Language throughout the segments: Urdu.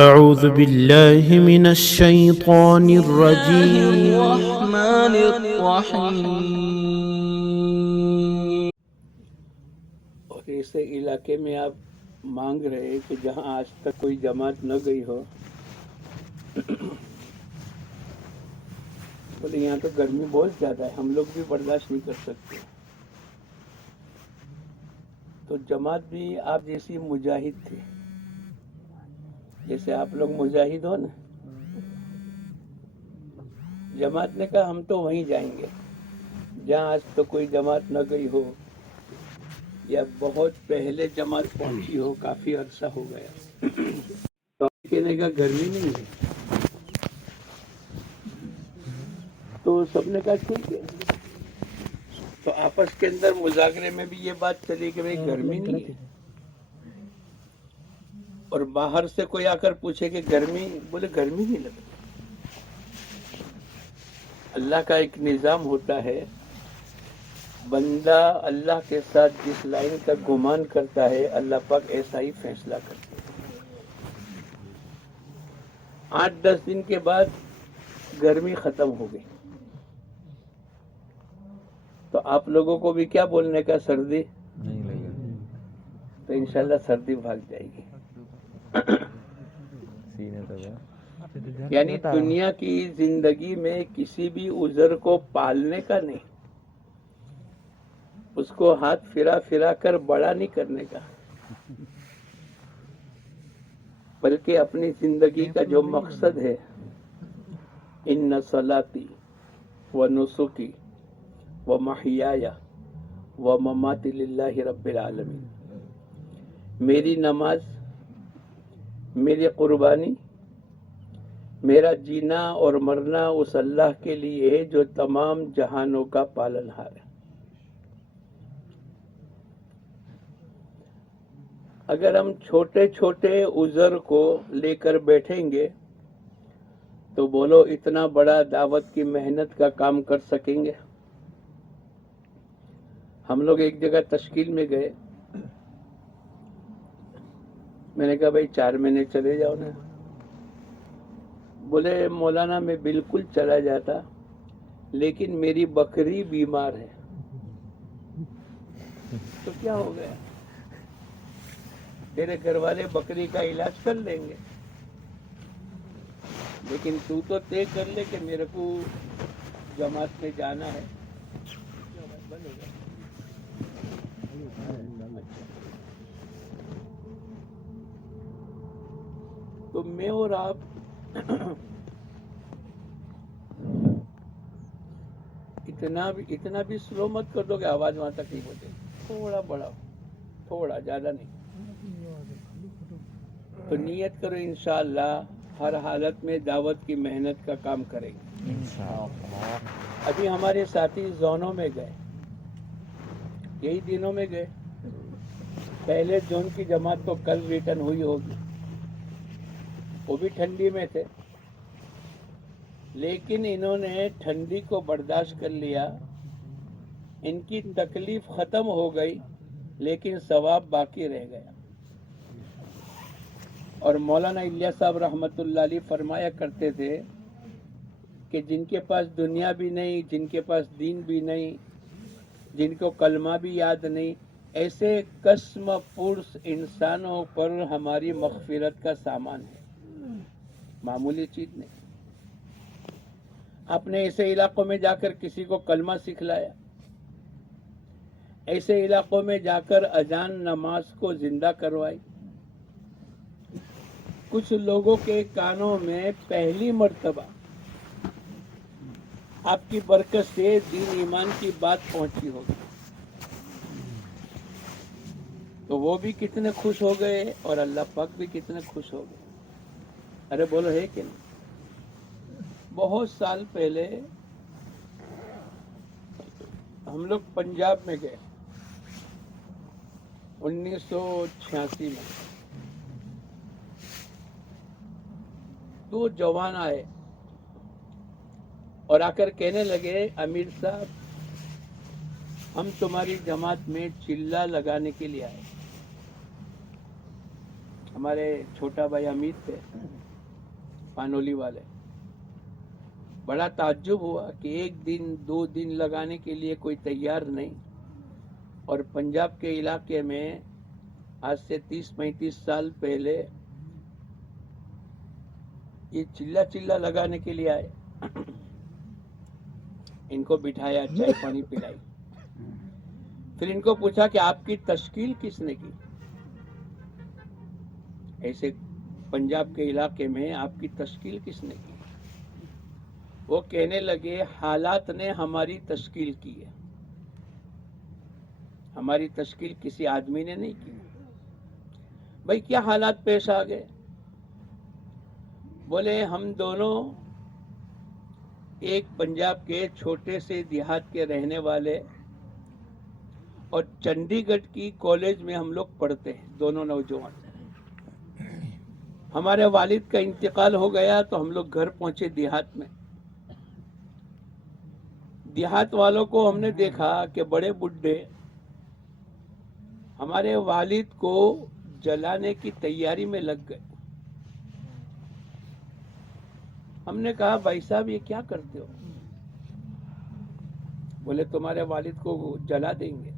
أعوذ بالله من الشيطان الرجيم. الرحمن الرحیم. اور ایسے علاقے میں آپ مانگ رہے کہ جہاں آج تک کوئی جماعت نہ گئی ہو، بولے یہاں تو گرمی بہت زیادہ ہے، ہم لوگ بھی برداشت نہیں کر سکتے. تو جماعت بھی آپ جیسی مجاہد تھے، جیسے آپ لوگ مجاہد ہو نا. جماعت نے کہا ہم تو وہیں جائیں گے جہاں آج تک کوئی جماعت نہ گئی ہو، یا بہت پہلے جماعت پہنچی ہو، کافی عرصہ ہو گیا. تو کہنے کا گرمی نہیں ہے، تو سب نے کہا ٹھیک ہے. تو آپس کے اندر مذاکرے میں بھی یہ بات چلی کہ بھئی گرمی نہیں ہے. اور باہر سے کوئی آ کر پوچھے کہ گرمی، بولے گرمی نہیں لگتی. اللہ کا ایک نظام ہوتا ہے، بندہ اللہ کے ساتھ جس لائن کا گمان کرتا ہے اللہ پاک ایسا ہی فیصلہ کرتے ہیں. 8-10 دن کے بعد گرمی ختم ہو گئی، تو آپ لوگوں کو بھی کیا بولنے کا، سردی نہیں لگے تو انشاءاللہ سردی بھاگ جائے گی. سینے تک ہے. یعنی دنیا کی زندگی میں کسی بھی عذر کو پالنے کا نہیں، اس کو ہاتھ پھرا پھرا کر بڑا نہیں کرنے کا، بلکہ اپنی زندگی کا جو مقصد ہے، ان صلاتی و نسکی و محیای و مماتی للہ رب العالمین، میری نماز، میری قربانی، میرا جینا اور مرنا اس اللہ کے لیے ہے جو تمام جہانوں کا پالن ہار ہے. اگر ہم چھوٹے چھوٹے عذر کو لے کر بیٹھیں گے تو بولو اتنا بڑا دعوت کی محنت کا کام کر سکیں گے؟ ہم لوگ ایک جگہ تشکیل میں گئے، میں نے کہا بھائی 4 مہینے چلے جاؤ نا. بولے مولانا میں بالکل چلا جاتا، لیکن میری بکری بیمار ہے. تو کیا ہو گیا، تیرے گھر والے بکری کا علاج کر لیں گے، لیکن تو طے کر لے کہ میرے کو جماعت میں جانا ہے. بند ہو گیا. تو میں اور آپ اتنا بھی سلو مت کر دو کہ آواز وہاں تک نہیں پہنچے، تھوڑا بڑا، تھوڑا زیادہ نہیں. تو نیت کرو انشاءاللہ ہر حالت میں دعوت کی محنت کا کام کریں گے. انشاءاللہ. ابھی ہمارے ساتھی زونوں میں گئے، یہی دنوں میں گئے. پہلے زون کی جماعت تو کل ریٹرن ہوئی ہوگی، وہ بھی ٹھنڈی میں تھے، لیکن انہوں نے ٹھنڈی کو برداشت کر لیا. ان کی تکلیف ختم ہو گئی لیکن ثواب باقی رہ گیا. اور مولانا الیاس صاحب رحمۃ اللہ علیہ فرمایا کرتے تھے کہ جن کے پاس دنیا بھی نہیں، جن کے پاس دین بھی نہیں، جن کو کلمہ بھی یاد نہیں، ایسے قسم پرس انسانوں پر ہماری مغفرت کا سامان ہے، معمولی چیز نہیں. آپ نے ایسے علاقوں میں جا کر کسی کو کلمہ سکھلایا، ایسے علاقوں میں جا کر اذان نماز کو زندہ کروائی. کچھ لوگوں کے کانوں میں پہلی مرتبہ آپ کی برکت سے دین ایمان کی بات پہنچی ہوگی، تو وہ بھی کتنے خوش ہو گئے اور اللہ پاک بھی کتنے خوش ہو گئے. ارے بولو ہے کہ نہیں؟ بہت سال پہلے ہم لوگ پنجاب میں گئے 1986 میں. 2 جوان آئے اور آ کر کہنے لگے امیر صاحب ہم تمہاری جماعت میں چلہ لگانے کے لیے آئے. ہمارے چھوٹا بھائی حمید تھے پانولی والے. بڑا تعجب ہوا کہ ایک دن 2 دن لگانے کے لیے کوئی تیار نہیں, اور پنجاب کے علاقے میں آج سے 30-35 سال پہلے یہ چلا لگانے کے لیے آئے. ان کو بٹھایا, چائے پانی پلائی, پھر ان کو پوچھا کہ آپ کی تشکیل کس نے کی؟ ایسے پنجاب کے علاقے میں آپ کی تشکیل کس نے کی؟ وہ کہنے لگے حالات نے ہماری تشکیل کی ہے, ہماری تشکیل کسی آدمی نے نہیں کی. بھائی کیا حالات پیش آ گئے؟ بولے ہم دونوں ایک پنجاب کے چھوٹے سے دیہات کے رہنے والے, اور چنڈی گڑھ کی کالج میں ہم لوگ پڑھتے ہیں, دونوں نوجوان. ہمارے والد کا انتقال ہو گیا تو ہم لوگ گھر پہنچے دیہات میں. دیہات والوں کو ہم نے دیکھا کہ بڑے بڈھے ہمارے والد کو جلانے کی تیاری میں لگ گئے. ہم نے کہا بھائی صاحب یہ کیا کرتے ہو؟ بولے تمہارے والد کو جلا دیں گے.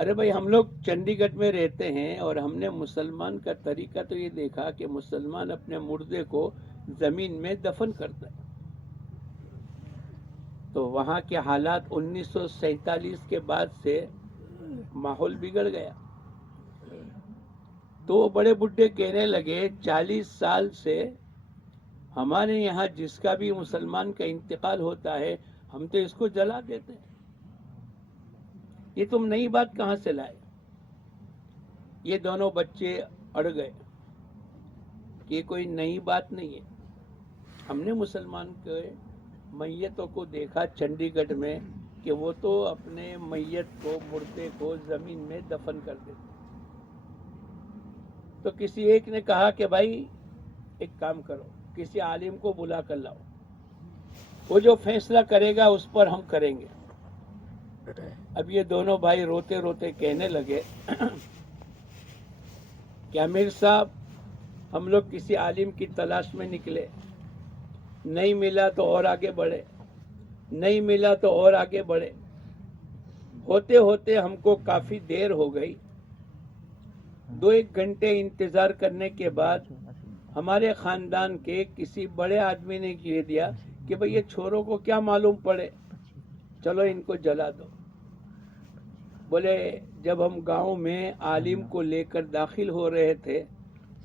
ارے بھائی ہم لوگ چنڈی گڑھ میں رہتے ہیں اور ہم نے مسلمان کا طریقہ تو یہ دیکھا کہ مسلمان اپنے مردے کو زمین میں دفن کرتا ہے. تو وہاں کے حالات 1947 کے بعد سے ماحول بگڑ گیا. تو بڑے بڈھے کہنے لگے 40 سال سے ہمارے یہاں جس کا بھی مسلمان کا انتقال ہوتا ہے ہم تو اس کو جلا دیتے ہیں. یہ تم نئی بات کہاں سے لائے؟ یہ دونوں بچے اڑ گئے کہ یہ کوئی نئی بات نہیں ہے. ہم نے مسلمان کے میتوں کو دیکھا چنڈی گڑھ میں کہ وہ تو اپنے میت کو, مردے کو زمین میں دفن کر دیتے. تو کسی ایک نے کہا کہ بھائی ایک کام کرو, کسی عالم کو بلا کر لاؤ, وہ جو فیصلہ کرے گا اس پر ہم کریں گے. اب یہ دونوں بھائی روتے روتے کہنے لگے کہ امیر صاحب ہم لوگ کسی عالم کی تلاش میں نکلے, نہیں ملا تو اور آگے بڑھے, نہیں ملا تو اور آگے بڑھے. ہوتے ہوتے ہم کو کافی دیر ہو گئی. 2-1 گھنٹے انتظار کرنے کے بعد ہمارے خاندان کے کسی بڑے آدمی نے کہہ دیا کہ بھئی یہ چھوروں کو کیا معلوم پڑے, چلو ان کو جلا دو. بولے جب ہم گاؤں میں عالم کو لے کر داخل ہو رہے تھے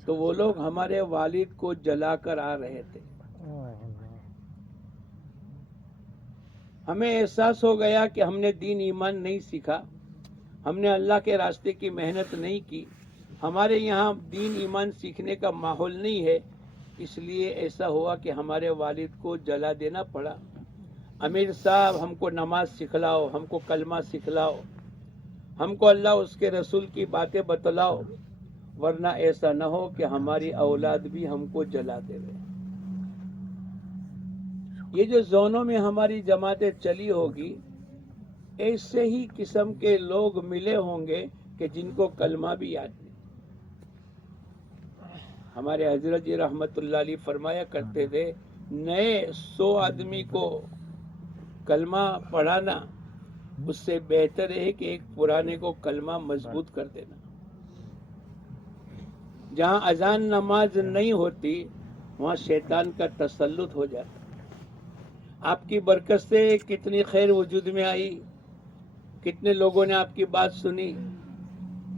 تو وہ لوگ ہمارے والد کو جلا کر آ رہے تھے. ہمیں احساس ہو گیا کہ ہم نے دین ایمان نہیں سیکھا, ہم نے اللہ کے راستے کی محنت نہیں کی, ہمارے یہاں دین ایمان سیکھنے کا ماحول نہیں ہے, اس لیے ایسا ہوا کہ ہمارے والد کو جلا دینا پڑا. امیر صاحب ہم کو نماز سکھلاؤ, ہم کو کلمہ سکھلاؤ, ہم کو اللہ اس کے رسول کی باتیں بتلاؤ, ورنہ ایسا نہ ہو کہ ہماری اولاد بھی ہم کو جلا دے. یہ جو زونوں میں ہماری جماعتیں چلی ہوگی, ایسے ہی قسم کے لوگ ملے ہوں گے کہ جن کو کلمہ بھی یاد نہیں. ہمارے حضرت جی رحمت اللہ علیہ فرمایا کرتے تھے نئے 100 آدمی کو کلمہ پڑھانا اس سے بہتر ہے کہ ایک پرانے کو کلمہ مضبوط کر دینا. جہاں اذان نماز نہیں ہوتی وہاں شیطان کا تسلط ہو جاتا. آپ کی برکت سے کتنی خیر وجود میں آئی, کتنے لوگوں نے آپ کی بات سنی,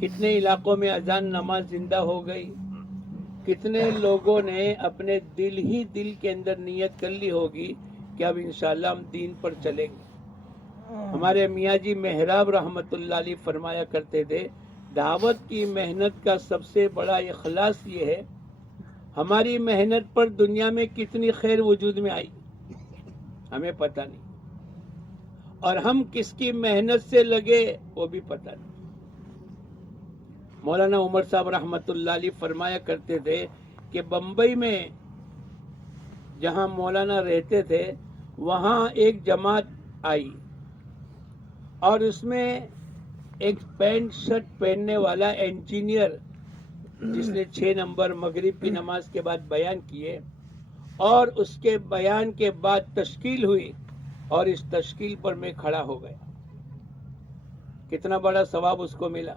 کتنے علاقوں میں اذان نماز زندہ ہو گئی, کتنے لوگوں نے اپنے دل کے اندر نیت کر لی ہوگی کہ اب انشاءاللہ ہم دین پر چلیں گے. ہمارے میاں جی محراب رحمت اللہ علیہ فرمایا کرتے تھے دعوت کی محنت کا سب سے بڑا اخلاص یہ ہے ہماری محنت پر دنیا میں کتنی خیر وجود میں آئی ہمیں پتہ نہیں, اور ہم کس کی محنت سے لگے وہ بھی پتہ نہیں. مولانا عمر صاحب رحمت اللہ علیہ فرمایا کرتے تھے کہ بمبئی میں جہاں مولانا رہتے تھے وہاں ایک جماعت آئی اور اس میں ایک پینٹ شرٹ پہننے والا انجینئر جس نے 6 نمبر مغرب کی نماز کے بعد بیان کیے اور اس کے بیان کے بعد تشکیل ہوئی اور اس تشکیل پر میں کھڑا ہو گیا. کتنا بڑا ثواب اس کو ملا.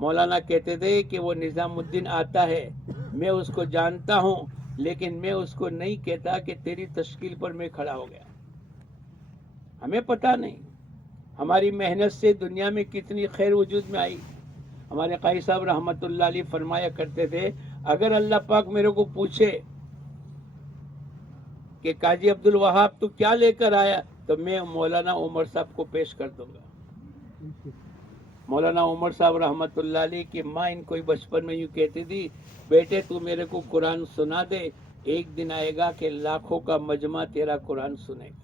مولانا کہتے تھے کہ وہ نظام الدین آتا ہے، میں اس کو جانتا ہوں لیکن میں اس کو نہیں کہتا کہ تیری تشکیل پر میں کھڑا ہو گیا. ہمیں پتہ نہیں ہماری محنت سے دنیا میں کتنی خیر وجود میں آئی. ہمارے قاری صاحب رحمت اللہ علیہ فرمایا کرتے تھے اگر اللہ پاک میرے کو پوچھے کہ قاضی عبد الوہاب تو کیا لے کر آیا، تو میں مولانا عمر صاحب کو پیش کر دوں گا. مولانا عمر صاحب رحمت اللہ علیہ کی ماں ان کو بچپن میں یوں کہتی تھی بیٹے تو میرے کو قرآن سنا دے، ایک دن آئے گا کہ لاکھوں کا مجمع تیرا قرآن سنے گا.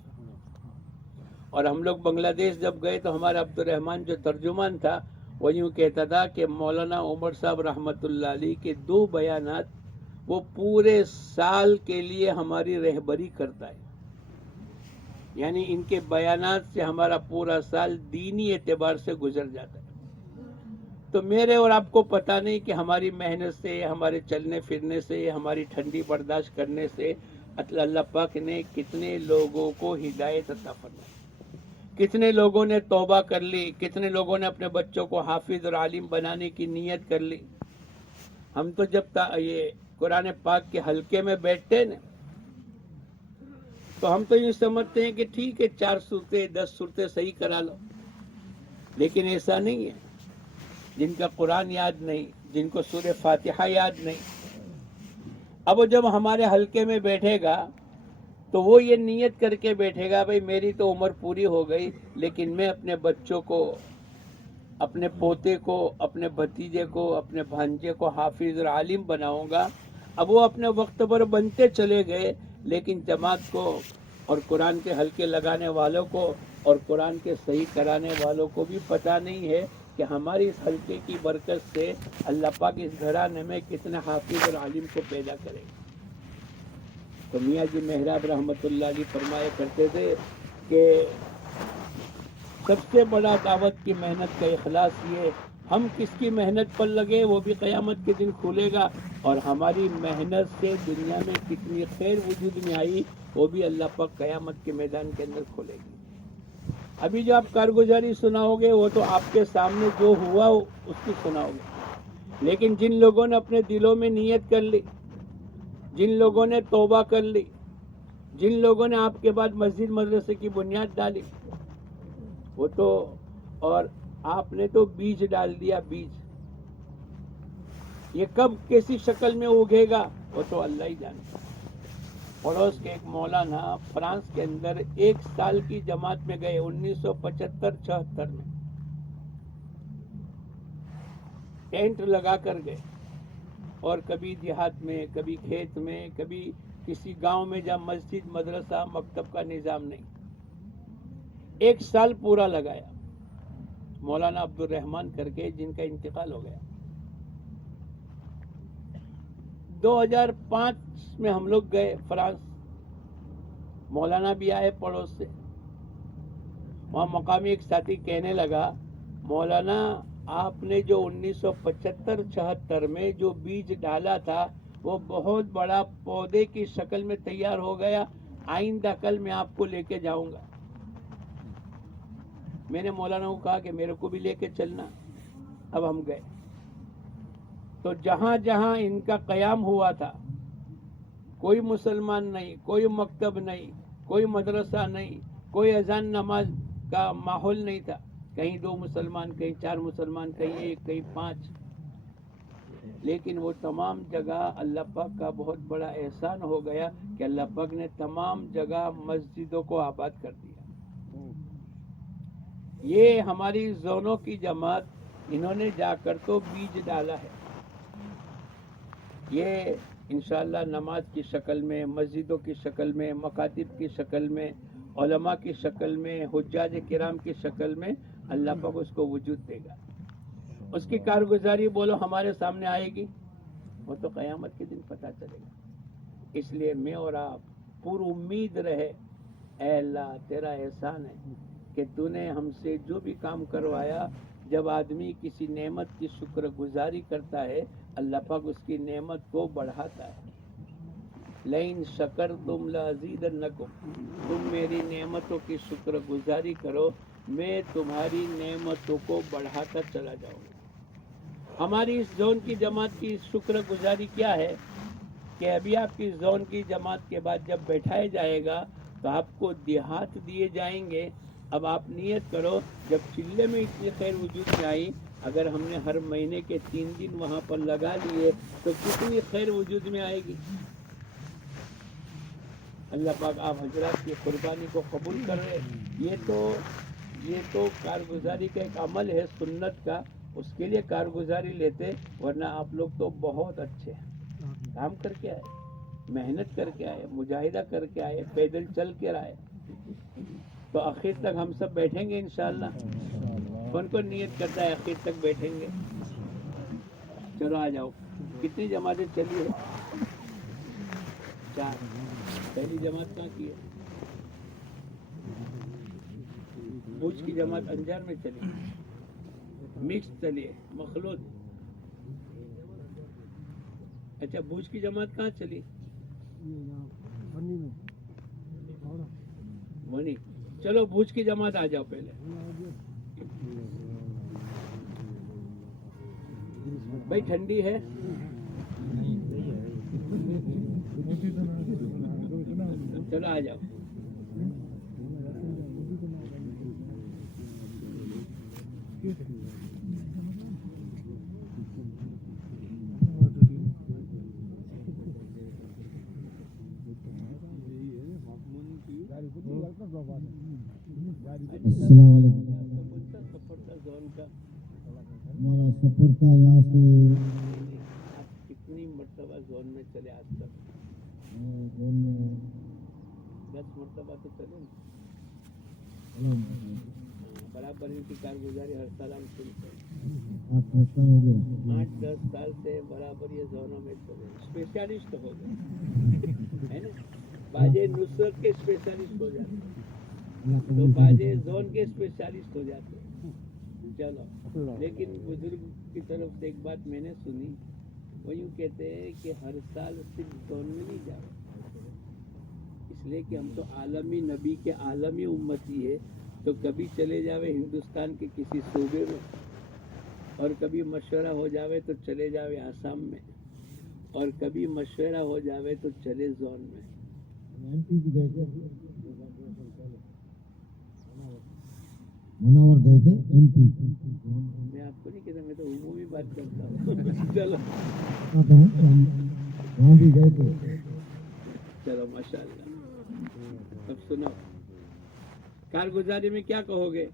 اور ہم لوگ بنگلہ دیش جب گئے تو ہمارا عبد الرحمان جو ترجمان تھا وہ یوں کہتا تھا کہ مولانا عمر صاحب رحمت اللہ علیہ کے 2 بیانات وہ پورے سال کے لیے ہماری رہبری کرتا ہے. یعنی ان کے بیانات سے ہمارا پورا سال دینی اعتبار سے گزر جاتا ہے. تو میرے اور آپ کو پتہ نہیں کہ ہماری محنت سے، ہمارے چلنے پھرنے سے، ہماری ٹھنڈی برداشت کرنے سے اللہ پاک نے کتنے لوگوں کو ہدایت عطا فرمائی، کتنے لوگوں نے توبہ کر لی، کتنے لوگوں نے اپنے بچوں کو حافظ اور عالم بنانے کی نیت کر لی. ہم تو جب یہ قرآن پاک کے حلقے میں بیٹھتے نا تو ہم تو یوں سمجھتے ہیں کہ ٹھیک ہے 4 صورتیں 10 صورتیں صحیح کرا لو، لیکن ایسا نہیں ہے. جن کا قرآن یاد نہیں، جن کو سورہ فاتحہ یاد نہیں، اب وہ جب ہمارے حلقے میں بیٹھے گا تو وہ یہ نیت کر کے بیٹھے گا بھئی میری تو عمر پوری ہو گئی لیکن میں اپنے بچوں کو، اپنے پوتے کو، اپنے بھتیجے کو، اپنے بھانجے کو حافظ اور عالم بناؤں گا. اب وہ اپنے وقت پر بنتے چلے گئے لیکن جماعت کو اور قرآن کے حلقے لگانے والوں کو اور قرآن کے صحیح کرانے والوں کو بھی پتہ نہیں ہے کہ ہماری اس حلقے کی برکت سے اللہ پاک اس گھرانے میں کتنے حافظ اور عالم کو پیدا کرے گا. تو میاں جی محراب رحمت اللہ علیہ فرمایا کرتے تھے کہ سب سے بڑا دعوت کی محنت کا اخلاص یہ، ہم کس کی محنت پر لگے وہ بھی قیامت کے دن کھولے گا، اور ہماری محنت سے دنیا میں کتنی خیر وجود میں آئی وہ بھی اللہ پاک قیامت کے میدان کے اندر کھولے گی. ابھی جو آپ کارگزاری سناؤ گے وہ تو آپ کے سامنے جو ہوا اس کی سناؤ گے، لیکن جن لوگوں نے اپنے دلوں میں نیت کر لی، جن لوگوں نے توبہ کر لی، جن لوگوں نے آپ کے بعد مسجد مدرسے کی بنیاد ڈالی، وہ تو، اور آپ نے تو بیج ڈال دیا. بیج یہ کب کیسی شکل میں اگے گا وہ تو اللہ ہی جانتا. پڑوس کے ایک مولانا فرانس کے اندر 1 سال کی جماعت میں گئے 1975-76 میں، ٹینٹ لگا کر گئے، اور کبھی دیہات میں، کبھی کھیت میں، کبھی کسی گاؤں میں جہاں مسجد مدرسہ مکتب کا نظام نہیں. 1 سال پورا لگایا. مولانا عبد الرحمان کر کے جن کا انتقال ہو گیا. 2005 میں ہم لوگ گئے فرانس، مولانا بھی آئے پڑوس سے. وہاں مقامی ایک ساتھی کہنے لگا مولانا آپ نے جو 1975-76 میں جو بیج ڈالا تھا وہ بہت بڑا پودے کی شکل میں تیار ہو گیا، آئندہ کل میں آپ کو لے کے جاؤں گا. میں نے مولانا کو کہا کہ میرے کو بھی لے کے چلنا. اب ہم گئے تو جہاں جہاں ان کا قیام ہوا تھا کوئی مسلمان نہیں، کوئی مکتب نہیں، کوئی مدرسہ نہیں، کوئی اذان نماز کا ماحول نہیں تھا. کہیں 2 مسلمان، کہیں 4 مسلمان، کہیں 1، کہیں 5. لیکن وہ تمام جگہ اللہ پاک کا بہت بڑا احسان ہو گیا کہ اللہ پاک نے تمام جگہ مسجدوں کو آباد کر دیا. یہ ہماری زونوں کی جماعت، انہوں نے جا کر تو بیج ڈالا ہے. یہ انشاءاللہ نماز کی شکل میں، مسجدوں کی شکل میں، مکاتب کی شکل میں، علماء کی شکل میں، حجاج کرام کی شکل میں اللہ پاک اس کو وجود دے گا. اس کی کارگزاری بولو ہمارے سامنے آئے گی، وہ تو قیامت کے دن پتہ چلے گا. اس لیے میں اور آپ پر امید رہے، اے اللہ تیرا احسان ہے کہ تو نے ہم سے جو بھی کام کروایا جب آدمی کسی نعمت کی شکر گزاری کرتا ہے اللہ پاک اس کی نعمت کو بڑھاتا ہے. لئن شکرتم لازیدنکم، تم میری نعمتوں کی شکر گزاری کرو میں تمہاری نعمتوں کو بڑھاتا چلا جاؤں گا. ہماری اس زون کی جماعت کی شکر گزاری کیا ہے کہ ابھی آپ کی زون کی جماعت کے بعد جب بیٹھایا جائے گا تو آپ کو دیہات دیے جائیں گے. اب آپ نیت کرو جب چلے میں اتنی خیر وجود میں آئی، اگر ہم نے ہر مہینے کے 3 دن وہاں پر لگا لیے تو کتنی خیر وجود میں آئے گی. اللہ پاک آپ حضرات کی قربانی کو قبول کر رہے. یہ تو کارگزاری کا ایک عمل ہے سنت کا، اس کے لیے کارگزاری لیتے، ورنہ آپ لوگ تو بہت اچھے ہیں، کام کر کے آئے، محنت کر کے آئے، مجاہدہ کر کے آئے، پیدل چل کے آئے. تو آخر تک ہم سب بیٹھیں گے انشاءاللہ. کون کون نیت کرتا ہے آخر تک بیٹھیں گے؟ چلو آ جاؤ. کتنی جماعتیں چلی ہے؟ 4. پہلی جماعت کہاں کی ہے؟ بوجھ کی جماعت انجار میں چلی، مکس چلی ہے، مخلوط. اچھا بوجھ کی جماعت کہاں چلی؟ منی. چلو بوجھ کی جماعت آ جاؤ پہلے. بھائی ٹھنڈی ہے؟ چلو آ جاؤ. السلام علیکم. ہمارا سفر تھا یہاں سے. آپ کتنی مرتبہ زون میں چلے آج تک؟ 10 مرتبہ تو چلے نا. برابر ان کی کارگزاری ہر سال ہم سنتے ہیں. 8-10 سال سے برابر یہ زونوں میں چلے، اسپیشلسٹ ہو گئے ہے نا. باجے نصرت کے اسپیشلسٹ ہو جاتے ہیں تو باجے زون کے اسپیشلسٹ ہو جاتے ہیں. چلو لیکن بزرگ کی طرف سے ایک بات میں نے سنی، وہ یوں کہتے ہیں کہ ہر سال صرف زون میں نہیں جاؤ، اس لیے کہ ہم تو عالمی نبی کے عالمی امتی ہے. تو کبھی چلے جاوے ہندوستان کے کسی صوبے میں، اور کبھی مشورہ ہو جاوے تو چلے جاوے آسام میں، اور کبھی مشورہ ہو جاوے تو چلے زون میں. مناور گئے تھے ایم پی. میں آپ کو نہیں کہتا، میں تو عمومی بات کرتا ہوں. چلو وہاں بھی گئے تھے. چلو ماشاء اللہ. اب سنو کارگزاری میں کیا کہو گے.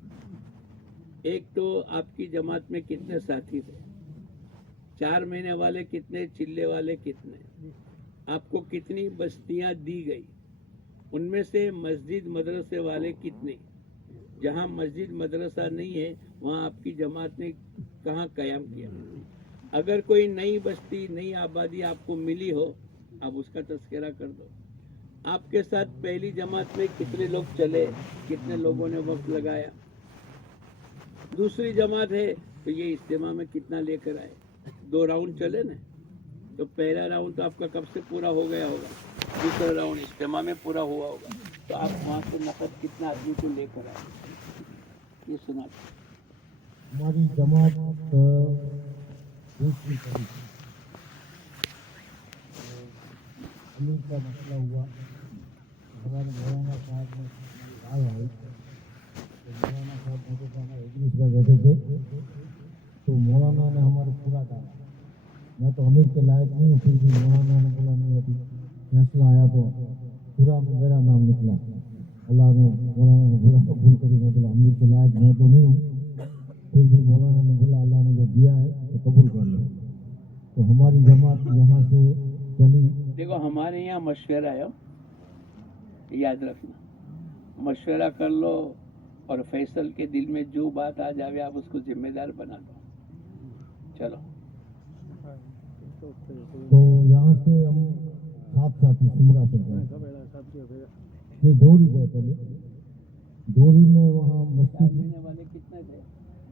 ایک تو آپ کی جماعت میں کتنے ساتھی تھے، 4 مہینے والے کتنے، چلے والے کتنے، آپ کو کتنی بستیاں دی گئی، ان میں سے مسجد مدرسے والے کتنے، جہاں مسجد مدرسہ نہیں ہے وہاں آپ کی جماعت نے کہاں قیام کیا. اگر کوئی نئی بستی نئی آبادی آپ کو ملی ہو اب اس کا تذکرہ کر دو. آپ کے ساتھ پہلی جماعت میں کتنے لوگ چلے، کتنے لوگوں نے وقت لگایا. دوسری جماعت ہے تو یہ اجتماع میں کتنا لے کر آئے. 2 راؤنڈ چلے نا، تو پہلا راؤنڈ تو آپ کا کب سے پورا ہو گیا ہوگا، دوسرا راؤنڈ اجتماع میں پورا ہوا ہوگا، تو آپ وہاں سے نقد کتنا آدمی کو لے کر آئے. یہ سنا ہماری جماعت دوسری طریقے امیر کا مسئلہ ہوا. ہمارے مولانا صاحب نے رائے آئی تو مولانا صاحب موٹر صاحب اجلس میں بیٹھے تھے تو مولانا نے ہمارے پورا کہا. میں تو امیر کے لائق نہیں ہوں، پھر بھی مولانا نے بولا نہیں ابھی فیصلہ آیا تو پورا میں میرا نام نکلا. اللہ نے مولانا نے بولا قبول کری. میں بولا امیر کے لائق میں تو نہیں ہوں، پھر بھی مولانا نے بولا اللہ نے جو دیا ہے تو قبول کر لو. تو ہماری جماعت یہاں سے چلی. دیکھو ہمارے یہاں مشورہ ہے، یاد رکھنا، مشورہ کر لو اور فیصل کے دل میں جو بات آ جاوے آپ اس کو ذمہ دار بنا دو. چلو تو یہاں سے ہم 7 ساتھی سمرا سے گئے. پھر ڈوری گئے پہلے. ڈوری میں وہاں 4 مسجد مہینے والے کتنے تھے؟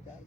4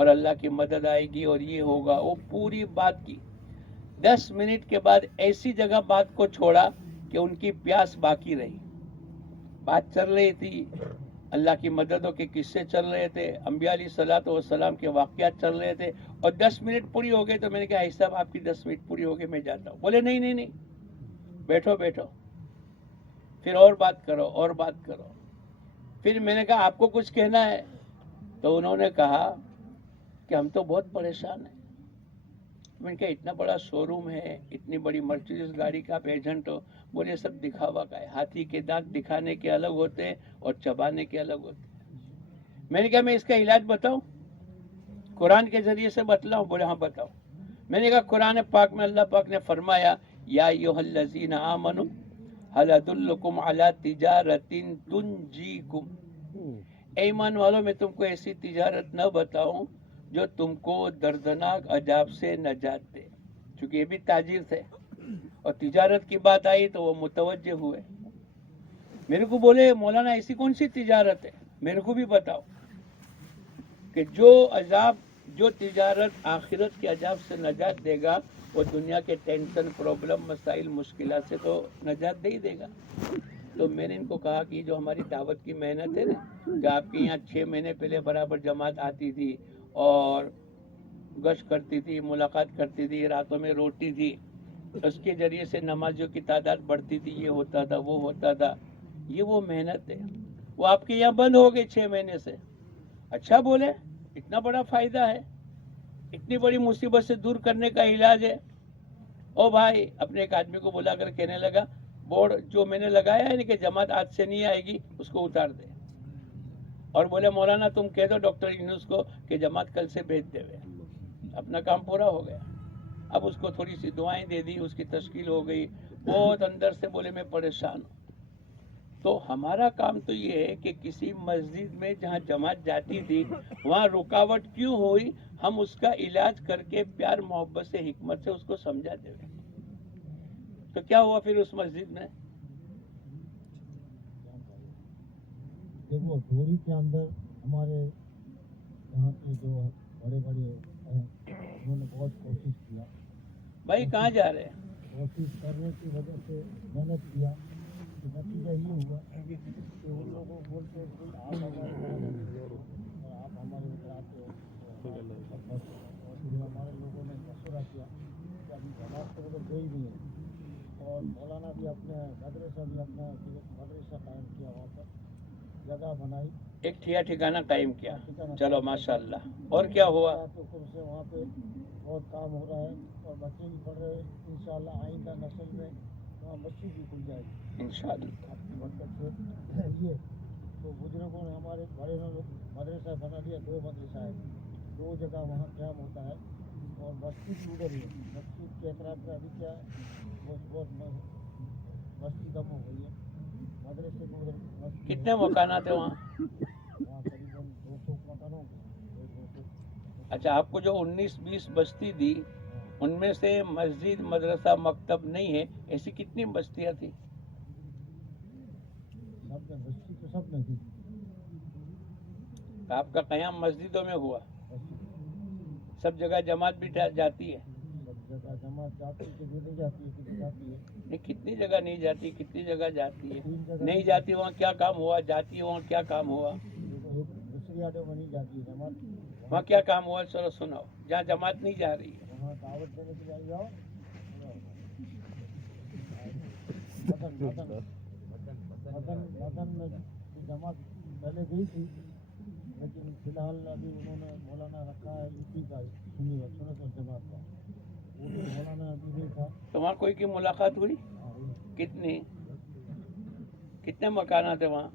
اور اللہ کی مدد آئے گی اور یہ ہوگا. وہ پوری بات کی. 10 منٹ کے بعد ایسی جگہ بات کو چھوڑا کہ ان کی پیاس باقی رہی. بات چل رہی تھی, اللہ کی مددوں کے قصے چل رہے تھے, انبیاء علیہ الصلوۃ والسلام کے واقعات چل رہے تھے, اور 10 منٹ پوری ہو گئے تو میں نے کہا صاحب آپ کی 10 منٹ پوری ہو گئی, میں جاتا ہوں. بولے نہیں, بیٹھو, پھر اور بات کرو. پھر میں نے کہا آپ کو کچھ کہنا ہے؟ تو انہوں نے کہا کہ ہم تو بہت پریشان ہیں. میں نے کہا اتنا بڑا شو روم ہے, اتنی بڑی مرسیڈیز گاڑی کا آپ ایجنٹ ہو. بولے سب دکھاوا کا ہے, ہاتھی کے دانت دکھانے کے الگ ہوتے ہیں اور چبانے کے الگ ہوتے ہیں. میں نے کہا میں اس کا علاج بتاؤں, قرآن کے ذریعے سے بتلاؤں؟ بولے ہاں بتاؤ. میں نے کہا قرآن پاک میں اللہ پاک نے فرمایا یا ایھا الذین آمنوا هل ادلکم علی تجارۃ تنجیکم, اے ایمان والو میں تم کو ایسی تجارت نہ بتاؤں جو تم کو دردناک عذاب سے نجات دے. چونکہ یہ بھی تاجر تھے اور تجارت کی بات آئی تو وہ متوجہ ہوئے. میرے کو بولے مولانا ایسی کون سی تجارت ہے, میرے کو بھی بتاؤ کہ جو تجارت آخرت کے عذاب سے نجات دے گا وہ دنیا کے ٹینشن, پرابلم, مسائل, مشکلات سے تو نجات دے ہی دے گا. تو میں نے ان کو کہا کہ جو ہماری دعوت کی محنت ہے نا, کہ آپ کے یہاں 6 مہینے پہلے برابر جماعت آتی تھی اور گشت کرتی تھی, ملاقات کرتی تھی, راتوں میں روٹی تھی, اس کے ذریعے سے نمازیوں کی تعداد بڑھتی تھی, یہ ہوتا تھا وہ ہوتا تھا, یہ وہ محنت ہے. وہ آپ کے یہاں بند ہو گئی 6 مہینے سے. اچھا بولے اتنا بڑا فائدہ ہے, اتنی بڑی مصیبت سے دور کرنے کا علاج ہے. او بھائی, اپنے ایک آدمی کو بلا کر کہنے لگا بورڈ جو میں نے لگایا ہے کہ جماعت آج سے نہیں آئے گی اس کو اتار دے. اور بولے مولانا تم کہہ دو ڈاکٹر یونس کو کہ جماعت کل سے بھیج دے. اپنا کام پورا ہو گیا. اب اس کو تھوڑی سی دعائیں دے دی, اس کی تشکیل ہو گئی. بہت اندر سے بولے میں پریشان ہوں. تو ہمارا کام تو یہ ہے کہ کسی مسجد میں جہاں جماعت جاتی تھی وہاں رکاوٹ کیوں ہوئی, ہم اس کا علاج کر کے پیار محبت سے حکمت سے اس کو سمجھا دیں. تو کیا ہوا پھر اس مسجد میں؟ دیکھو ڈوری کے اندر ہمارے یہاں کے جو بڑے ہیں انہوں نے بہت کوشش کیا. بھائی کہاں جا رہے ہیں؟ کوشش کرنے کی وجہ سے محنت کیا. نتیجہ یہ ہوا کہ ان لوگوں کو بولتے کہ آپ ہمارے ادھر آتے ہو, اور پھر ہمارے لوگوں نے مشورہ کیا کہ ابھی جماعت تو ادھر گئی نہیں ہے, اور مولانا بھی اپنے مدرسہ قائم کیا, وہاں پر جگہ بنائی, ایک ٹھکانہ قائم کیا. چلو ماشاء اللہ. اور کیا ہوا؟ تو سے وہاں پہ بہت کام ہو رہا ہے اور بچے بھی پڑھ رہے ہیں. انشاءاللہ آئندہ نسل میں وہاں مسجد بھی کھل جائے گی انشاءاللہ. آپ کی برکت سے. یہ تو بزرگوں نے ہمارے بڑے لوگ مدرسہ بنا دیا. 2 مدرسہ ہے, 2 جگہ وہاں قیام ہوتا ہے, اور مسجد بھی ادھر ہی ہے. مسجد کے اطراف میں ابھی کیا ہے بہت مسجد کم ہو گئی ہے. مدرسے کو ادھر کتنے مکانات ہیں وہاں؟ وہاں قریباً 200 مکانوں کے. اچھا, آپ کو جو 19-20 بستی دی ان میں سے مسجد, مدرسہ, مکتب نہیں ہے, ایسی کتنی بستیاں تھی؟ سب میں بستی تو سب میں تھی. آپ کا قیام مسجدوں میں ہوا؟ سب جگہ جماعت بھی جاتی ہے؟ سب جگہ جماعت جاتی ہے, نہیں جاتی ہے, کتنی جاتی ہے. نہیں, کتنی جگہ نہیں جاتی, کتنی جگہ جاتی ہے؟ نہیں جاتی وہاں کیا کام ہوا, جاتی ہے وہاں کیا کام ہوا؟ دوسری آٹو میں نہیں جاتی ہے جماعت. وہاں کیا کام ہوا چلو سناؤ, جہاں جماعت نہیں جا رہی ہے. وہاں دعوت دینے کے لیے جاؤ. مدن میں جماعت پہلے گئی تھی, لیکن فی الحال ابھی انہوں نے مولانا رکھا ہے یوپی کا سنت جماعت کا. وہ بھی مولانا ابھی نہیں تھا. تو وہاں کوئی کی ملاقات ہوئی؟ کتنے مکانات ہیں وہاں؟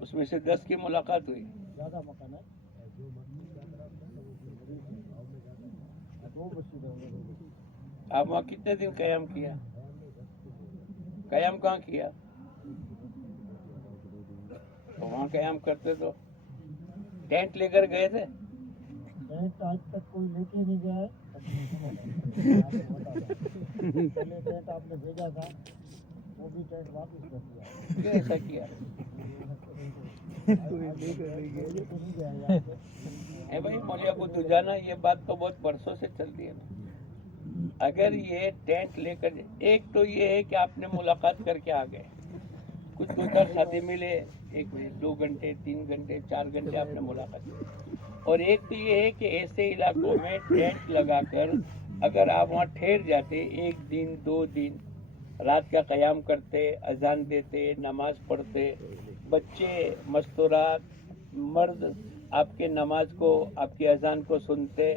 اس میں سے 10 کی ملاقات ہوئی. زیادہ مکان ہے, 2 مسجد ہیں. آپ وہاں کتنے دن قیام کیا؟ قیام کہاں کیا؟ وہاں قیام کرتے تو ٹینٹ لے کر گئے تھے؟ ٹینٹ آج تک کوئی لے کے نہیں گیا ہے. پہلے ٹینٹ آپ نے بھیجا تھا, وہ بھی ٹینٹ واپس کر دیا. کیوں ایسا کیا؟ بھائی مولوی ابو دجانہ یہ بات تو بہت برسوں سے چلتی ہے نا. اگر یہ ٹینٹ لے کر ایک تو یہ ہے کہ آپ نے ملاقات کر کے آ گئے, کچھ دو چار ساتھی ملے, 1 گھنٹے 2 گھنٹے 3 گھنٹے 4 گھنٹے آپ نے ملاقات کی, اور ایک تو یہ ہے کہ ایسے علاقوں میں ٹینٹ لگا کر اگر آپ وہاں ٹھہر جاتے 1 دن 2 دن, رات کا قیام کرتے, اذان دیتے, نماز پڑھتے, بچے مستورات, مرد آپ کے نماز کو آپ کی اذان کو سنتے,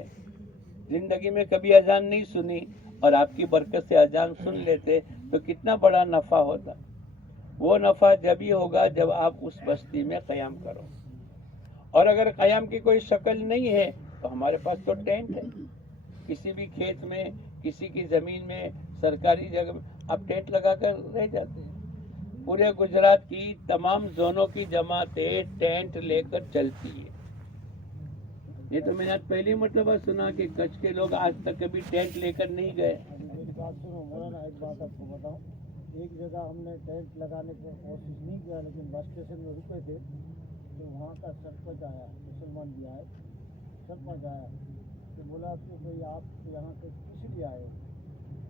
زندگی میں کبھی اذان نہیں سنی اور آپ کی برکت سے اذان سن لیتے تو کتنا بڑا نفع ہوتا. وہ نفع جب ہی ہوگا جب آپ اس بستی میں قیام کرو, اور اگر قیام کی کوئی شکل نہیں ہے تو ہمارے پاس تو ٹینٹ ہے. کسی بھی کھیت میں, کسی کی زمین میں, سرکاری جگہ میں آپ ٹینٹ لگا کر رہ جاتے ہیں. پورے گجرات کی تمام زونوں کی جماعتیں ٹینٹ لے کر چلتی ہے. یہ تو میں نے آج پہلی مرتبہ سنا کہ کچھ کے لوگ آج تک کبھی ٹینٹ لے کر نہیں گئے. میری بات سنو مولانا, ایک بات آپ کو بتاؤں, ایک جگہ ہم نے ٹینٹ لگانے کی کوشش نہیں کیا, لیکن بس اسٹیشن میں رکے تھے تو وہاں کا سرپنچ آیا, مسلمان بھی آئے, سرپنچ آیا تو بولا کہ بھائی آپ یہاں سے کس لیے آئے ہو؟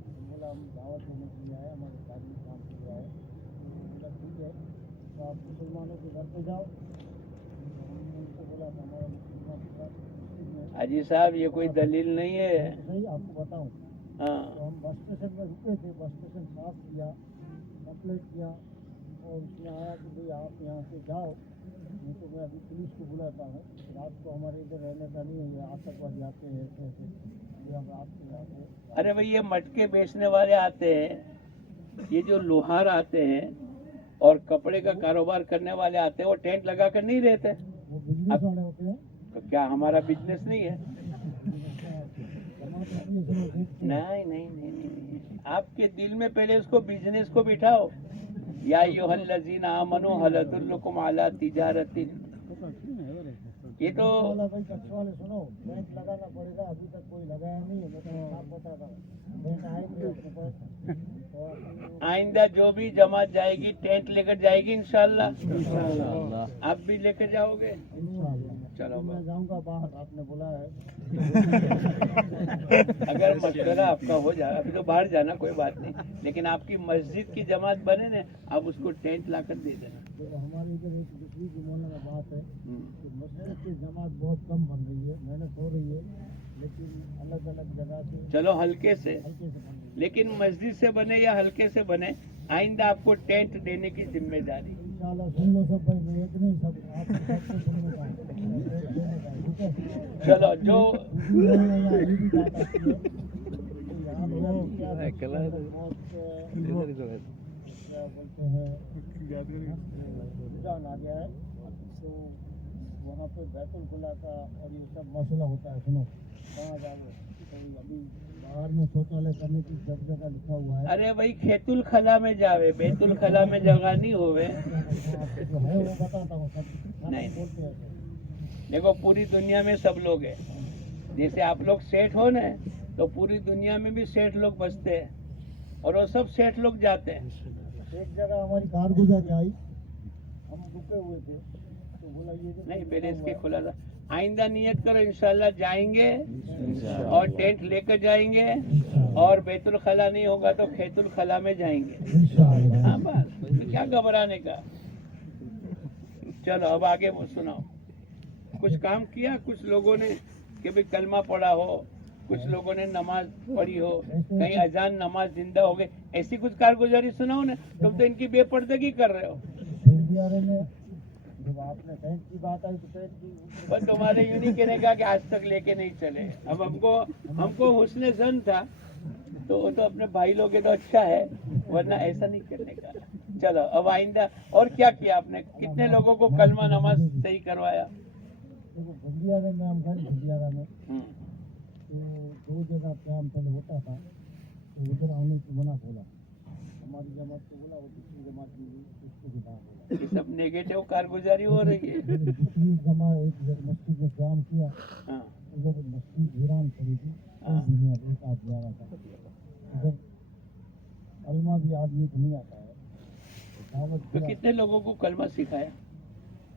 تو بولا ہم دعوت دینے کے لیے آئے, ہمارے تعلیم کام کے لیے آئے. بولا ٹھیک ہے تو آپ مسلمانوں کے گھر پہ جاؤ. ہم نے ان کو بولا کہ ہمارا مسلمان کے گھر حاجی صاحب یہ کوئی دلیل نہیں ہے. نہیں, آپ کو بتاؤں, ہاں تو ہم بس اسٹیشن میں رکے تھے, بس اسٹیشن صاف کیا, کمپلیٹ کیا, اور اس میں آیا کہ بھائی آپ یہاں سے جاؤ, نہیں تو میں ابھی پولیس کو بلاتا ہوں, رات کو ہمارے ادھر رہنے کا نہیں ہے, یہ آتنکوادی آتے ہیں ایسے یہ ہم رات کو یہاں سے. ارے بھائی یہ مٹکے بیچنے والے آتے ہیں, یہ جو لوہار آتے ہیں اور کپڑے کا کاروبار کرنے والے آتے ہیں, وہ ٹینٹ لگا کر نہیں رہتے. وہ بزنس والے ہوتے ہیں. تو کیا ہمارا بزنس نہیں ہے؟ جماعت اپنی سے وہ دیکھتے ہیں. نہیں, آپ کے دل میں پہلے اس کو بزنس کو بٹھاؤ. یا ایھا الذین آمنوا ھل ادلکم علی تجارت, یہ تو بھائی کچھ والے سنو, ٹینٹ لگانا پڑے گا, ابھی تک کوئی لگایا نہیں ہے, میں تو آپ بتا رہا ہوں, ٹینٹ آئے گی آپ کے پاس. آئندہ جو بھی جماعت جائے گی ٹینٹ لے کر جائے گی انشاءاللہ. آپ بھی لے کر جاؤ گے؟ چلو میں جاؤں گا باہر, آپ نے بولا ہے. اگر مشورہ آپ کا ہو جائے, ابھی تو باہر جانا کوئی بات نہیں, لیکن آپ کی مسجد کی جماعت بنے نا, آپ اس کو ٹینٹ لا کر دے دینا. ہمارے ادھر ایک دوسری کی مولانا بات ہے کہ مسجد کی جماعت بہت کم بن رہی ہے, محنت ہو رہی ہے, لیکن الگ الگ جگہ سے چلو ہلکے سے, بن رہی ہے. لیکن مسجد سے بنے یا ہلکے سے بنے, آئندہ آپ کو ٹینٹ دینے کی ذمہ داری. انشاءاللہ سن لو سب بھائی, میں ایک نہیں, سب آپ سب کو سننے کا ہے, ٹینٹ دینے کا ہے, ٹھیک ہے. چلو جو یہ بھی بات آتی ہے کہ یہاں پہ کیا بولتے ہیں رمضان آ گیا ہے, تو وہاں پہ بیت الخلا کا اور یہ سب مسئلہ ہوتا ہے. سنو, کہاں جاؤ, ابھی باہر میں شوچالیہ کرنے کی سب جگہ لکھا ہوا ہے. ارے بھائی کھیت الخلا میں جاوے, بیت الخلا میں جگہ نہیں ہوئے. آپ کو جو ہے وہ بتاتا ہوں, سب نہیں. بولتے ہیں. دیکھو پوری دنیا میں سب لوگ ہیں, جیسے آپ لوگ سیٹ ہو نا, تو پوری دنیا میں بھی سیٹ لوگ بستے ہیں, اور وہ سب سیٹ لوگ جاتے ہیں. ایک جگہ ہماری کارگزاری آئی, ہم رکے ہوئے تھے, تو بولا یہ نہیں پہلے اس کے کھلا تھا. آئندہ نیت کرو, انشاءاللہ جائیں گے اور ٹینٹ لے کر جائیں گے, اور بیت الخلا نہیں ہوگا تو کھیت الخلا میں جائیں گے. ہاں بس, کیا گھبرانے کا. چلو اب آگے وہ سناؤ. کچھ کام کیا کچھ لوگوں نے کہ بھی کلمہ پڑھا ہو, کچھ لوگوں نے نماز پڑھی ہو, کہیں اذان نماز زندہ ہو گئے, ایسی کچھ کارگزاری سناؤ نا. تم تو ان کی بے پردگی کر رہے ہو. جب آپ نے ٹینٹ کی بات آئی تو ٹینٹ کی بس تمہارے یوں نہیں کہنے کا کہ آج تک لے کے نہیں چلے. اب ہم کو حسن ظن تھا, تو وہ تو اپنے بھائی لوگ تو اچھا ہے, ورنہ ایسا نہیں کرنے کا. چلو اب آئندہ اور کیا آپ نے, کتنے لوگوں کو کلمہ نماز صحیح کروایا؟ دیکھو بھنڈیارے میں ہم گئے, بھنڈیارا میں تو 2 جگہ کام پہلے ہوتا تھا, تو ادھر آنے کی منع بولا, ہماری جماعت کو بولا, وہ دوسری جماعت کی اس کو بھی نہ بولا. یہ سب نیگیٹو کارگزاری ہو رہی ہے. دوسری جماعت ایک مسجد میں قیام کیا, ہاں ادھر مسجد ویران پڑی تھی, کوئی بھی نہیں, ایک آدھ جا رہا تھا. ادھر کلمہ بھی آدمی کو نہیں آتا ہے, دعوت تو کیا. کتنے لوگوں کو کلمہ سکھایا؟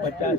50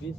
20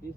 30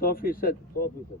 100%। 100%।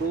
2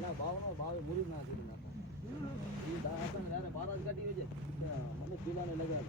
ના બાવનો ભાવે મુરી ના કરી નાખો એ દાતા ને યાર 12 ગાડી હોય છે મને પીવાને લગાડો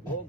2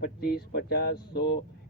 25, 50, 100,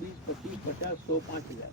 20, 25, 50, 100, 5000।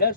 10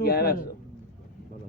1100।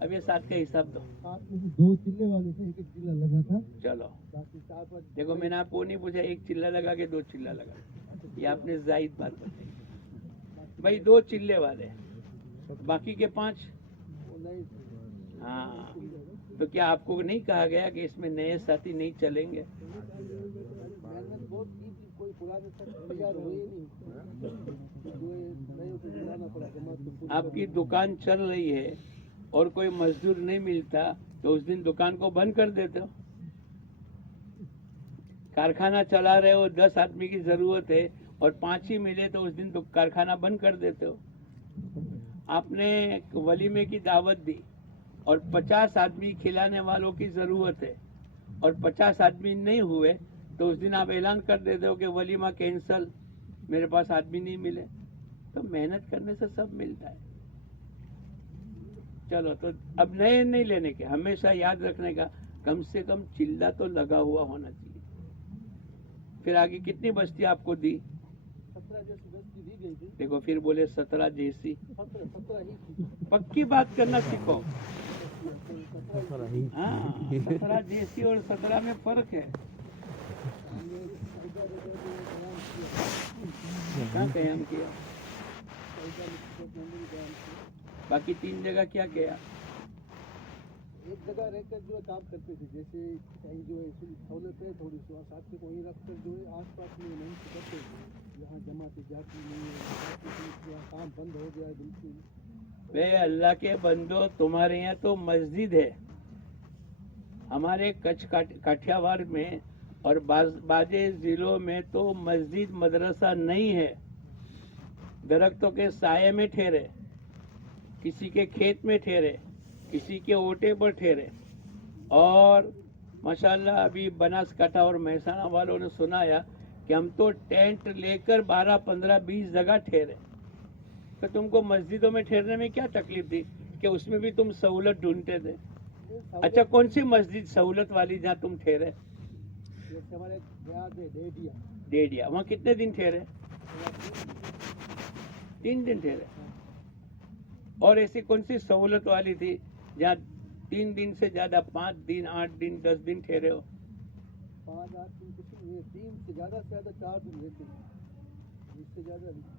اب یہ 7 کا حساب دو. آپ میں 2 چلے والے تھے, ایک چلا لگا تھا, چلو باقی 7 دیکھو, میں نے آپ کو نہیں پوچھا 1 چلہ لگا کے 2 چلہ لگا, یہ آپ نے زائد بات بتائی. بھائی 2 چلے والے, باقی کے 5. ہاں, تو کیا آپ کو نہیں کہا گیا کہ اس میں نئے ساتھی نہیں چلیں گے؟ کوئی پرانے تیار ہوئے نہیں. آپ کی دکان چل رہی ہے اور کوئی مزدور نہیں ملتا تو اس دن دکان کو بند کر دیتے ہو. کارخانہ چلا رہے ہو, 10 آدمی کی ضرورت ہے اور 5 ہی ملے تو اس دن کارخانہ بند کر دیتے ہو. آپ نے ولیمے کی دعوت دی اور 50 آدمی کھلانے والوں کی ضرورت ہے اور 50 آدمی نہیں ہوئے تو اس دن آپ اعلان کر دیتے ہو کہ ولیمہ کینسل, میرے پاس آدمی نہیں ملے. تو محنت کرنے سے سب ملتا ہے. چلو, تو اب نئے نہیں لینے کے, ہمیشہ یاد رکھنے کا کم سے کم چلہ تو لگا ہوا ہونا چاہیے. پھر آگے کتنی بستی آپ کو دی؟ 17 جیسی بستی دی گئی تھی. دیکھو پھر بولے 17 جیسی. 17 ہی پکی بات کرنا سیکھو. ہاں, 17 جیسی اور 17 میں فرق ہے. کہاں قیام کیا؟ باقی 3 جگہ کیا کیا؟ ایک جگہ رہ کر جو ہے کام کرتے تھے, جیسے کہیں جو ہے سہولت ہے تھوڑی سی, ساتھی کو وہیں رکھ کر جو ہے آس پاس میں نہیں کرتے تھے. یہاں جماعتیں جاتی نہیں ہے, کام بند ہو گیا بالکل. بے اللہ کے بندو, تمہارے یہاں تو مسجد ہے, ہمارے کچھ کاٹھیاواڑ میں اور باجے ضلعوں میں تو مسجد مدرسہ نہیں ہے. درختوں کے سائے میں ٹھہرے, کسی کے کھیت میں ٹھہرے, کسی کے اوٹے پر ٹھہرے. اور ماشاءاللہ ابھی بناسکاٹھا اور مہسانہ والوں نے سنایا کہ ہم تو ٹینٹ لے کر 12, 15, 20 جگہ ٹھہرے. تو تم کو مسجدوں میں ٹھہرنے میں کیا تکلیف تھی کہ اس میں بھی تم سہولت ڈھونڈتے تھے؟ اچھا, کون سی مسجد سہولت والی جہاں تم ٹھہرے؟ جیسے ہمارے دیہات ہے ڈیڈیا, وہاں کتنے دن ٹھہرے؟ 3 دن ٹھہرے. اور ایسی کون سی سہولت والی تھی جہاں 3 دن سے زیادہ 5 دن, 8 دن, 10 دن ٹھہرے ہو؟ 5, 8 دن کسی میں 3 سے زیادہ 4 دن رہتے ہیں, اس سے زیادہ نہیں.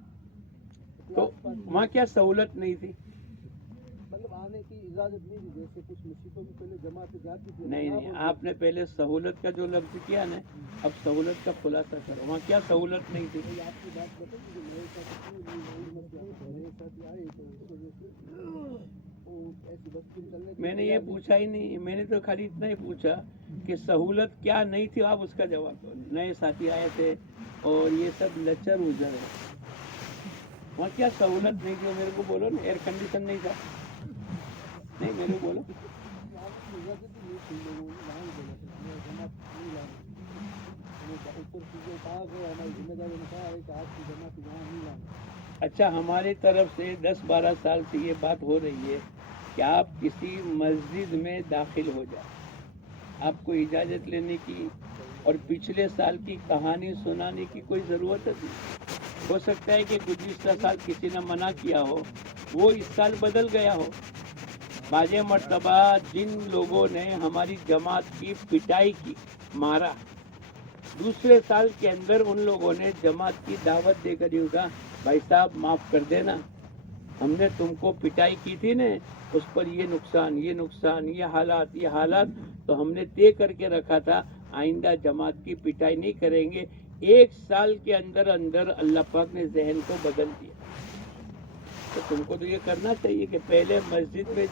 تو وہاں کیا سہولت نہیں تھی؟ مطلب آنے کی اجازت نہیں تھی, جیسے کچھ مسجدوں میں پہلے جماعتیں جاتی تھی. نہیں, آپ نے پہلے سہولت کا جو لفظ کیا نا, اب سہولت کا خلاصہ کرو. وہاں کیا سہولت نہیں تھی؟ آپ کی بات بتائیں کہ میرے ساتھ آئے تو اس وجہ سے ایسی بستی چلنے. میں نے یہ پوچھا ہی نہیں, میں نے تو خالی اتنا ہی پوچھا کہ سہولت کیا نہیں تھی, آپ اس کا جواب دو. نئے ساتھی آئے تھے اور یہ سب لچر ازر ہے, وہاں کیا سہولت نہیں تھی وہ میرے کو بولو نا. ایئر کنڈیشن نہیں تھا, نہیں میرے کو بولو. اچھا, ہماری طرف سے 10-12 سال سے یہ بات ہو رہی ہے کہ آپ کسی مسجد میں داخل ہو جائیں, آپ کو اجازت لینے کی اور پچھلے سال کی کہانی سنانے کی کوئی ضرورت نہیں. ہو سکتا ہے کہ گزشتہ سال کسی نے منع کیا ہو, وہ اس سال بدل گیا ہو. بعض مرتبہ جن لوگوں نے ہماری جماعت کی پٹائی کی, مارا, دوسرے سال کے اندر ان لوگوں نے جماعت کی دعوت دے کر یوں کہا, بھائی صاحب معاف کر دینا, ہم نے تم کو پٹائی کی تھی نا, اس پر یہ نقصان, یہ حالات تو ہم نے طے کر کے رکھا تھا, آئندہ جماعت کی پٹائی نہیں کریں گے. 1 سال کے اندر اللہ پاک نے ذہن کو بدل دیا. تو تم کو تو یہ کرنا چاہیے کہ پہلے مسجد میں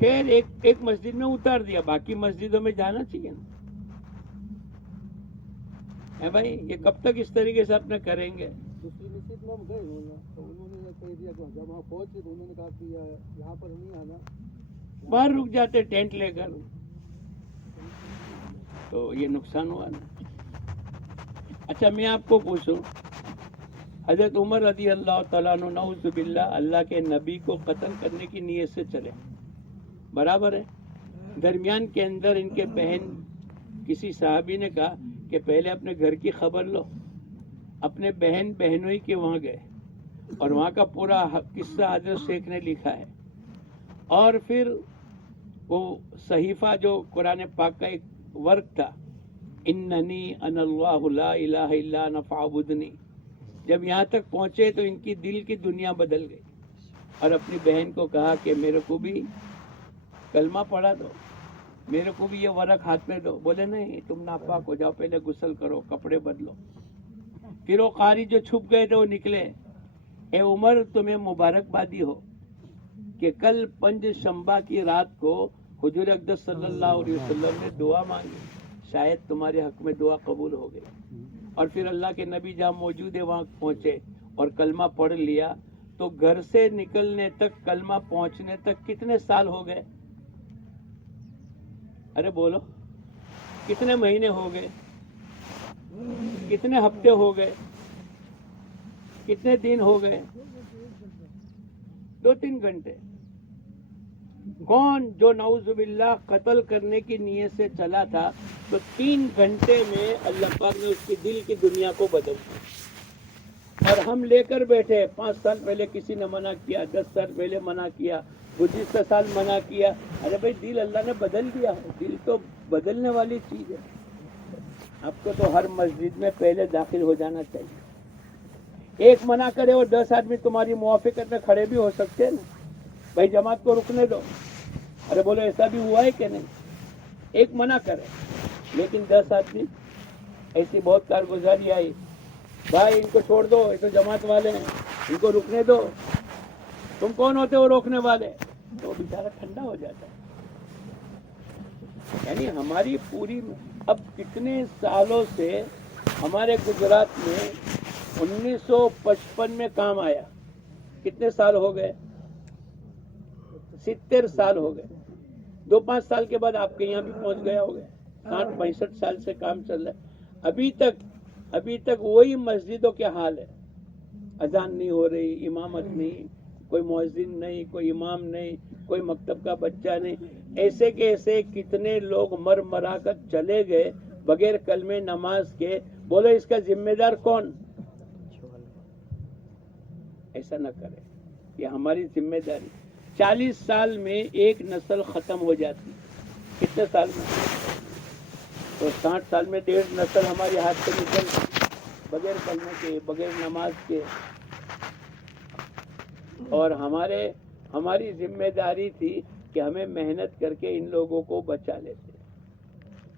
خیر ایک مسجد میں اتار دیا, باقی مسجدوں میں جانا چاہیے نا. بھائی یہ کب تک اس طریقے سے اپنے کریں گے؟ دوسری مسجد میں ہم گئے تو انہوں نے کہہ دیا کہ جب وہاں پہنچے تو انہوں نے کہا کہ یہاں پر نہیں آنا, باہر رک جاتے ٹینٹ لے کر, تو یہ نقصان ہوا نا. اچھا, میں آپ کو پوچھوں, حضرت عمر رضی اللہ تعالیٰ عنہ نعوذ باللہ اللہ کے نبی کو قتل کرنے کی نیت سے چلے, برابر ہے. درمیان کے اندر ان کے بہن کسی صحابی نے کہا کہ پہلے اپنے گھر کی خبر لو, اپنے بہن بہنوئی کے وہاں گئے اور وہاں کا پورا قصہ حضرت شیخ نے لکھا ہے. اور پھر وہ صحیفہ جو قرآن پاک کا ایک ورق تھا، اننی انا اللہ لا الہ الا انا فاعبدنی، جب یہاں تک پہنچے تو ان کی دل کی دنیا بدل گئی اور اپنی بہن کو کہا کہ میرے کو بھی کلمہ پڑھا دو، میرے کو بھی یہ ورق ہاتھ میں دو. بولے نہیں، تم ناپاک ہو جاؤ، پہلے غسل کرو، کپڑے بدلو. پھر وہ قاری جو چھپ گئے تھے وہ نکلے. اے عمر، تمہیں مبارکبادی ہو کہ کل پنج شنبہ کی رات کو حضور اقدس صلی اللہ علیہ وسلم نے دعا مانگی، شاید تمہارے حق میں دعا قبول ہو گئی. اور پھر اللہ کے نبی جہاں موجود ہے وہاں پہنچے اور کلمہ پڑھ لیا. تو گھر سے نکلنے تک، کلمہ پہنچنے تک کتنے سال ہو گئے؟ ارے بولو، کتنے مہینے ہو گئے؟ کتنے ہفتے ہو گئے؟ کتنے دن ہو گئے؟ 2-3 گھنٹے. کون جو نعوذ باللہ قتل کرنے کی نیت سے چلا تھا، تو 3 گھنٹے میں اللہ پاک نے اس کی دل کی دنیا کو بدل دیا. اور ہم لے کر بیٹھے، 5 سال پہلے کسی نے منع کیا، 10 سال پہلے منع کیا، گزشتہ سال منع کیا. ارے بھائی، دل اللہ نے بدل دیا ہے. دل تو بدلنے والی چیز ہے. آپ کو تو ہر مسجد میں پہلے داخل ہو جانا چاہیے. ایک منع کرے اور 10 آدمی تمہاری موافقت میں کھڑے بھی ہو سکتے ہیں نا. بھائی جماعت کو رکنے دو. ارے بولو، ایسا بھی ہوا ہے کہ نہیں؟ ایک منع کرے لیکن 10 آدمی. ایسی بہت کارگزاری آئی، بھائی ان کو چھوڑ دو، یہ تو جماعت والے ہیں، ان کو رکنے دو. تم کون ہوتے ہو روکنے والے؟ تو بیچارہ ٹھنڈا ہو جاتا ہے. یعنی ہماری پوری، اب کتنے سالوں سے ہمارے گجرات میں 1955 میں کام آیا. کتنے سال ہو گئے؟ 70 سال ہو گئے. 2-5 سال کے بعد آپ کے یہاں بھی پہنچ گیا ہو گئے. 60-65 سال سے کام چل رہا ہے. ابھی تک وہی مسجدوں کے حال ہے. اذان نہیں ہو رہی، امامت نہیں، کوئی مؤذن نہیں، کوئی امام نہیں، کوئی مکتب کا بچہ نہیں. ایسے کے ایسے کتنے لوگ مر مرا کر چلے گئے بغیر کلمے نماز کے. بولو اس کا ذمہ دار کون؟ ایسا نہ کرے، یہ ہماری ذمہ داری. 40 سال میں ایک نسل ختم ہو جاتی. کتنے سال میں؟ تو 60 سال میں 1.5 نسل ہمارے ہاتھ سے نکل بغیر کلمے کے، بغیر نماز کے. اور ہماری ذمہ داری تھی کہ ہمیں محنت کر کے ان لوگوں کو بچا لیتے.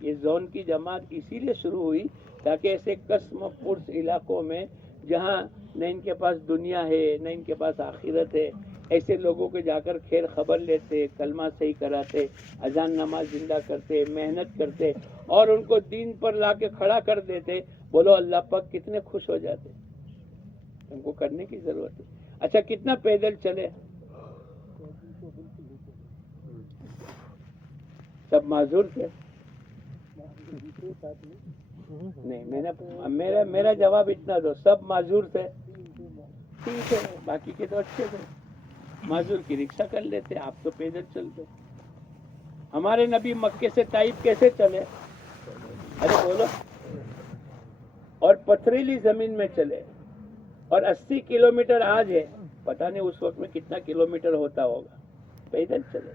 یہ زون کی جماعت اسی لیے شروع ہوئی تاکہ ایسے قسم پرس علاقوں میں جہاں نہ ان کے پاس دنیا ہے نہ ان کے پاس آخرت ہے، ایسے لوگوں کو جا کر خیر خبر لیتے، کلمہ صحیح کراتے، اذان نماز زندہ کرتے، محنت کرتے اور ان کو دین پر لا کے کھڑا کر دیتے. بولو اللہ پاک کتنے خوش ہو جاتے. ان کو کرنے کی ضرورت ہے. اچھا، کتنا پیدل چلے؟ سب معذور تھے؟ نہیں، میرا جواب اتنا دو، سب معذور تھے. ٹھیک ہے، باقی کے تو اچھے تھے. معذور کی رکشہ کر لیتے، آپ تو پیدل چلتے. ہمارے نبی مکے سے طائف کیسے چلے؟ ارے بولو. اور پتھریلی زمین میں چلے. اور 80 کلومیٹر آج ہے، پتہ نہیں اس وقت میں کتنا کلومیٹر ہوتا ہوگا. پیدل چلے.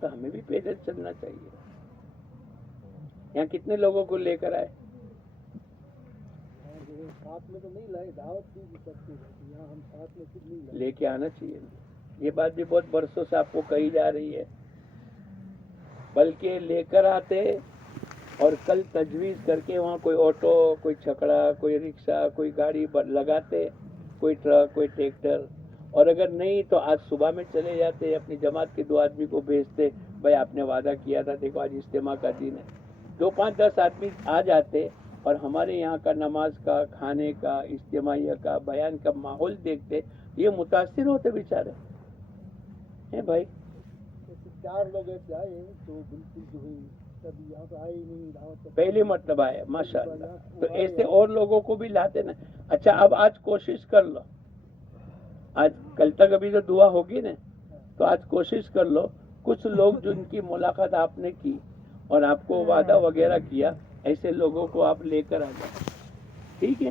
تو ہمیں بھی پیدل چلنا چاہیے. یہاں کتنے لوگوں کو لے کر آئے؟ ساتھ میں تو نہیں لائے، دعوت دی سکتی ہے، یہاں ہم ساتھ میں خود نہیں لائے. لے کے آنا چاہیے. یہ بات بھی بہت برسوں سے آپ کو کہی جا رہی ہے. بلکہ لے کر آتے اور کل تجویز کر کے وہاں کوئی آٹو، کوئی چھکڑا، کوئی رکشہ، کوئی گاڑی لگاتے، کوئی ٹرک، کوئی ٹریکٹر. اور اگر نہیں تو آج صبح میں چلے جاتے، اپنی جماعت کے 2 آدمی کو بھیجتے، بھائی آپ نے وعدہ کیا تھا، دیکھو آج اجتماع کا دن ہے. 2, 5, 10 آدمی آ جاتے اور ہمارے یہاں کا نماز کا، کھانے کا، اجتماعیہ کا، بیان کا ماحول دیکھتے، یہ متاثر ہوتے بیچارے. بھائی 4 لوگ ایسے آئے تو بالکل جو ہے کبھی یہاں پہ آئے ہی نہیں، دعوت پہلی مرتبہ ہے. ماشاء اللہ. تو ایسے اور لوگوں کو بھی لاتے نا. اچھا، اب آج کوشش کر لو، آج کل تک ابھی تو دعا ہوگی نا، تو آج کوشش کر لو کچھ لوگ جن کی ملاقات آپ نے کی اور آپ کو وعدہ وغیرہ کیا، ایسے لوگوں کو آپ لے کر آ جائیں. ٹھیک ہے.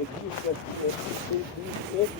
21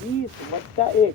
20 + 1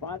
5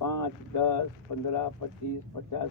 5, 10, 15, 25, 50,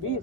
20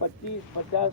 25, 50,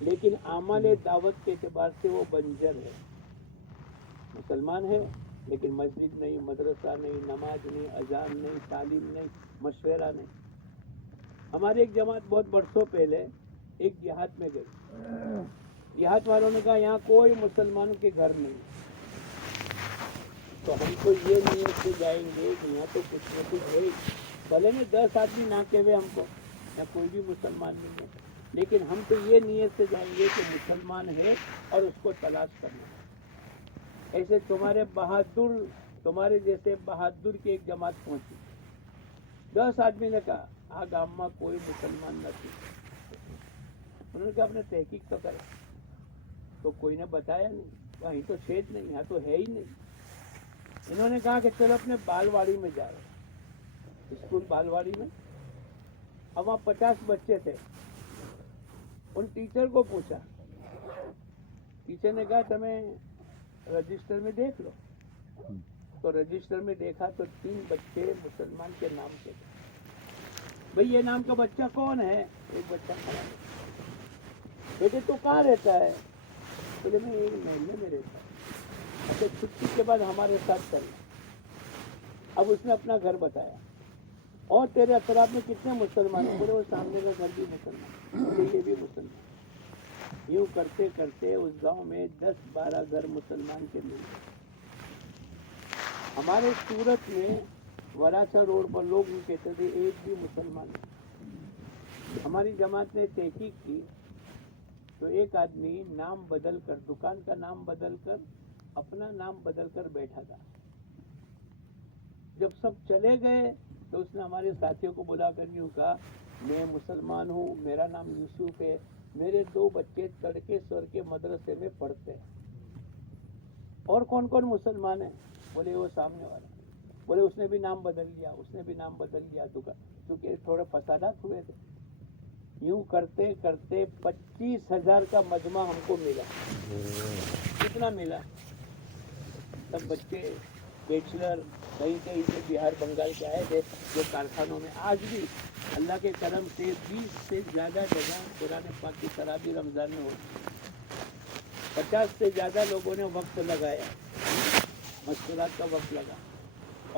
لیکن اعمال دعوت کے اعتبار سے وہ بنجر ہے. مسلمان ہے لیکن مسجد نہیں, مدرسہ نہیں, نماز نہیں, اذان نہیں, تعلیم نہیں, مشورہ نہیں. ہماری ایک جماعت بہت برسوں پہلے ایک دیہات میں گئی. دیہات والوں نے کہا یہاں کوئی مسلمانوں کے گھر نہیں. تو ہم تو یہ نیت سے جائیں گے کہ یہاں تو کچھ نہ کچھ ہے, بھلے میں 10 آدمی نہ کہوے ہم کو, یہاں کوئی بھی مسلمان نہیں ہے, لیکن ہم تو یہ نیت سے جائیں گے کہ مسلمان ہے اور اس کو تلاش کرنا ہے. ایسے تمہارے جیسے بہادر کی ایک جماعت پہنچی. 10 آدمی نے کہا آ گام میں کوئی مسلمان نہ تھی. انہوں نے کہا اپنے تحقیق تو کرے. تو کوئی نے بتایا نہیں, وہیں تو شید نہیں, یہاں تو ہے ہی نہیں. انہوں نے کہا کہ چلو اپنے بالواڑی میں جاؤ, اسکول بالواڑی میں. اب وہاں 50 بچے تھے. ان ٹیچر کو پوچھا, ٹیچر نے کہا تمہیں رجسٹر میں دیکھ لو. تو رجسٹر میں دیکھا تو 3 بچے مسلمان کے نام کے تھے. بھئی یہ نام کا بچہ کون ہے؟ ایک بچہ کھڑا ہے. بیٹے تو کہاں رہتا ہے؟ بولے میں ایک محلے میں رہتا ہوں. اچھا چھٹی کے بعد ہمارے ساتھ چلنا. اب اس نے اپنا گھر بتایا. اور تیرے اطراف میں کتنے مسلمان ہیں؟ بولے وہ سامنے کا گھر بھی مسلمان, بولے یہ بھی مسلمان. یوں کرتے کرتے اس گاؤں میں 10-12 گھر مسلمان کے ملے. ہمارے سورت میں وراچا روڈ پر لوگ یہ کہتے تھے ایک بھی مسلمان نہیں. ہماری جماعت نے تحقیق کی تو ایک آدمی نام بدل کر, دکان کا نام بدل کر, اپنا نام بدل کر بیٹھا تھا. جب سب چلے گئے تو اس نے ہمارے ساتھیوں کو بلا کر یوں کہا میں مسلمان ہوں, میرا نام یوسف ہے, میرے 2 بچے تڑکے سور کے مدرسے میں پڑھتے ہیں. اور کون کون مسلمان ہیں؟ بولے وہ سامنے والا. بولے اس نے بھی نام بدل لیا, اس نے بھی نام بدل لیا, کیونکہ تھوڑے فسادات ہوئے تھے. یوں کرتے کرتے 25,000 کا مجمع ہم کو ملا. کتنا ملا؟ سب بچے بیچلر کہیں کہیں سے بہار بنگال کے آئے تھے جو کارخانوں میں. آج بھی اللہ کے کرم سے 20 سے زیادہ جگہ قرآن پاک کی تراویح رمضان میں ہوتی. 50 سے زیادہ لوگوں نے وقت لگایا, مشکلات کا وقت لگا.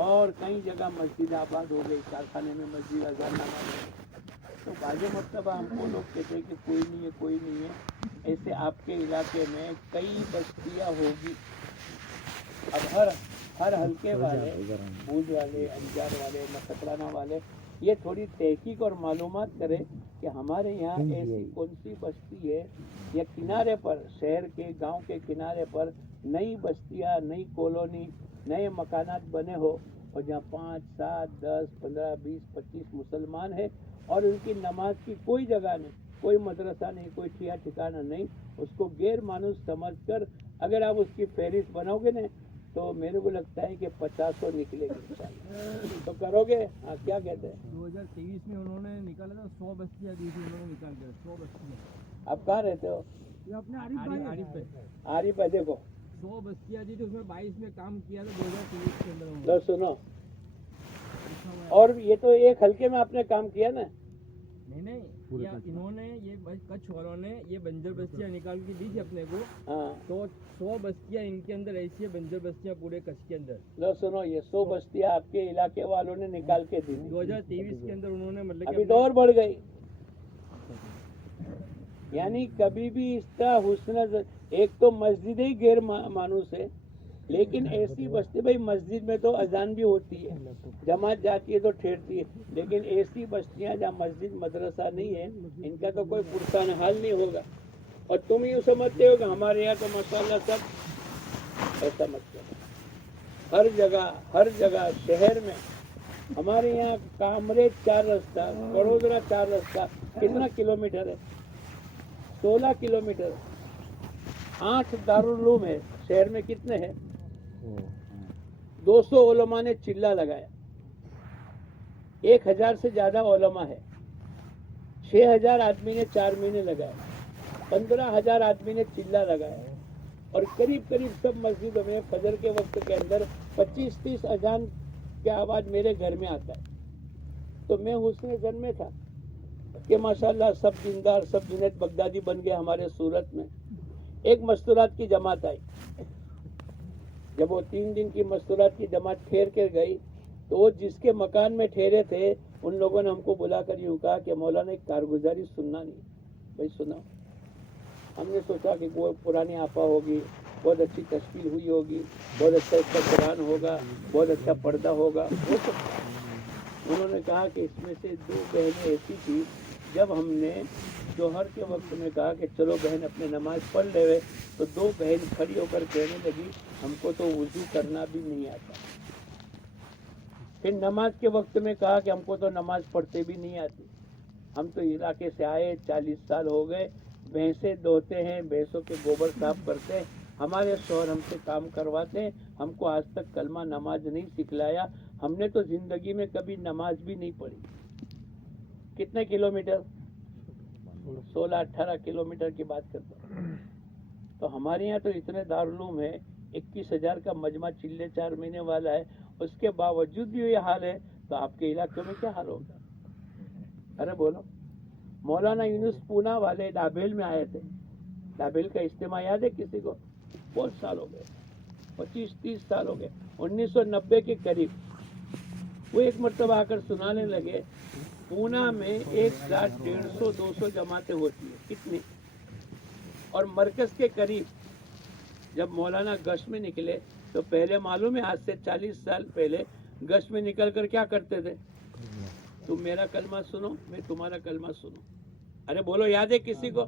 اور کئی جگہ مسجد آباد ہو گئی, کارخانے میں مسجد اذان نماز. تو بعض مرتبہ ہم کو لوگ کہتے ہیں کہ کوئی نہیں ہے, کوئی نہیں ہے. ایسے آپ کے علاقے میں کئی بستیاں ہوگی. اب ہر حلقے والے, بوجھ والے, انجار والے, نقطرانہ والے یہ تھوڑی تحقیق اور معلومات کرے کہ ہمارے یہاں ایسی کون سی بستی ہے یا کنارے پر, شہر کے گاؤں کے کنارے پر نئی بستیاں, نئی کالونی, نئے مکانات بنے ہو اور جہاں 5, 7, 10, 15, 20, 25 مسلمان ہیں اور ان کی نماز کی کوئی جگہ نہیں, کوئی مدرسہ نہیں, کوئی ٹھکانہ نہیں. اس کو غیر مانوس سمجھ کر اگر آپ اس کی فہرست بناؤ گے نا تو میرے کو لگتا ہے کہ 50 نکلے گی انشاءاللہ. تو کرو گے؟ ہاں کیا کہتے ہیں؟ 2023 میں انہوں نے نکالا تھا 100 بستیاں دی تھی, انہوں نے نکال دیا 100 بستیاں. آپ کہاں رہتے ہو؟ یہ اپنے عارف پہ عارف ہے. دیکھو 100 بستیاں دی تھی, اس میں 22 میں کام کیا تھا 2023 کے اندر. لو سنو, اور یہ تو ایک حلقے میں آپ نے کام کیا نا. نہیں, انہوں نے یہ کچھ والوں نے یہ بنجر بستیاں نکال کے دی تھی اپنے کو. ہاں تو 100 بستیاں ان کے اندر ایسی ہے, بنجر بستیاں پورے کچھ کے اندر. لو سنو, یہ 100 بستیاں آپ کے علاقے والوں نے نکال کے دی. 2023 کے اندر انہوں نے مطلب ابھی تو اور بڑھ گئی. یعنی کبھی بھی اس طرح حسن, ایک تو مسجد ہی غیر مانوس ہے, لیکن ایسی بستی, بھائی مسجد میں تو اذان بھی ہوتی ہے, جماعت جاتی ہے تو ٹھہرتی ہے, لیکن ایسی بستیاں جہاں مسجد مدرسہ نہیں ہے ان کا تو کوئی پرسان حال نہیں ہوگا. اور تم یوں سمجھتے ہو کہ ہمارے یہاں تو ماشاءاللہ سب, ایسا مت کرو. ہر جگہ شہر میں ہمارے یہاں کامریج 4 رستہ, بڑودرا 4 رستہ, کتنا کلومیٹر ہے؟ 16 کلومیٹر. 8 دارالعلوم ہے شہر میں. کتنے ہیں؟ 200 علماء نے چلہ لگایا. 1000 سے زیادہ علماء ہے. 6000 آدمی نے 4 مہینے لگائے. 15,000 آدمی نے چلہ لگایا. اور قریب سب مسجدوں میں فجر کے وقت کے اندر 25-30 اذان کی آواز میرے گھر میں آتا ہے. تو میں حسن زن میں تھا, کہ ماشاءاللہ سب دیندار، سب جنید بغدادی بن گئے ہمارے صورت میں. ایک مستورات کی جماعت آئی. جب وہ 3 دن کی مستورات کی جماعت ٹھہر کے گئی تو وہ جس کے مکان میں ٹھہرے تھے ان لوگوں نے ہم کو بلا کر یوں کہا کہ مولانا ایک کارگزاری سننا نہیں. بھائی سنا. ہم نے سوچا کہ کوئی پرانی آپا ہوگی، بہت اچھی تشکیل ہوئی ہوگی، بہت اچھا اس کا قرآن ہوگا، بہت اچھا پردہ ہوگا. ہو سکتا ہے. انہوں نے کہا کہ اس میں سے 2 بہنیں ایسی تھی، جب ہم نے جوہر کے وقت میں کہا کہ چلو بہن اپنے نماز پڑھ لے ہوئے تو 2 بہن کھڑی ہو کر کہنے لگی ہم کو تو وضو کرنا بھی نہیں آتا. پھر نماز کے وقت میں کہا کہ ہم کو تو نماز پڑھتے بھی نہیں آتی. ہم تو علاقے سے آئے 40 سال ہو گئے، بھینسیں دھوتے ہیں، بھینسوں کے گوبر صاف کرتے ہیں، ہمارے شوہر ہم سے کام کرواتے ہیں، ہم کو آج تک کلمہ نماز نہیں سکھلایا، ہم نے تو زندگی میں کبھی نماز بھی نہیں پڑھی. کتنے کلومیٹر؟ 16-18 کلومیٹر کی بات کرتا ہوں. تو ہمارے یہاں تو اتنے دارالعلوم ہے، 21,000 کا مجمع چلے 4 مہینے والا ہے، اس کے باوجود بھی یہ حال ہے تو آپ کے علاقے میں کیا حال ہوگا؟ ارے بولو. مولانا یونس پونا والے ڈابیل میں آئے تھے. ڈابیل کا اجتماع یاد ہے کسی کو؟ بہت سال ہو گئے، 25-30 سال ہو گئے. 1990 کے قریب وہ ایک مرتبہ آ کر سنانے لگے پونا میں 1 ساتھ 150-200 جماعتیں ہوتی ہیں. کتنی؟ اور مرکز کے قریب جب مولانا گشت میں نکلے تو پہلے معلوم ہے آج سے 40 سال پہلے گشت میں نکل کر کیا کرتے تھے؟ تم میرا کلمہ سنو، میں تمہارا کلمہ سنوں. ارے بولو، یاد ہے کسی کو؟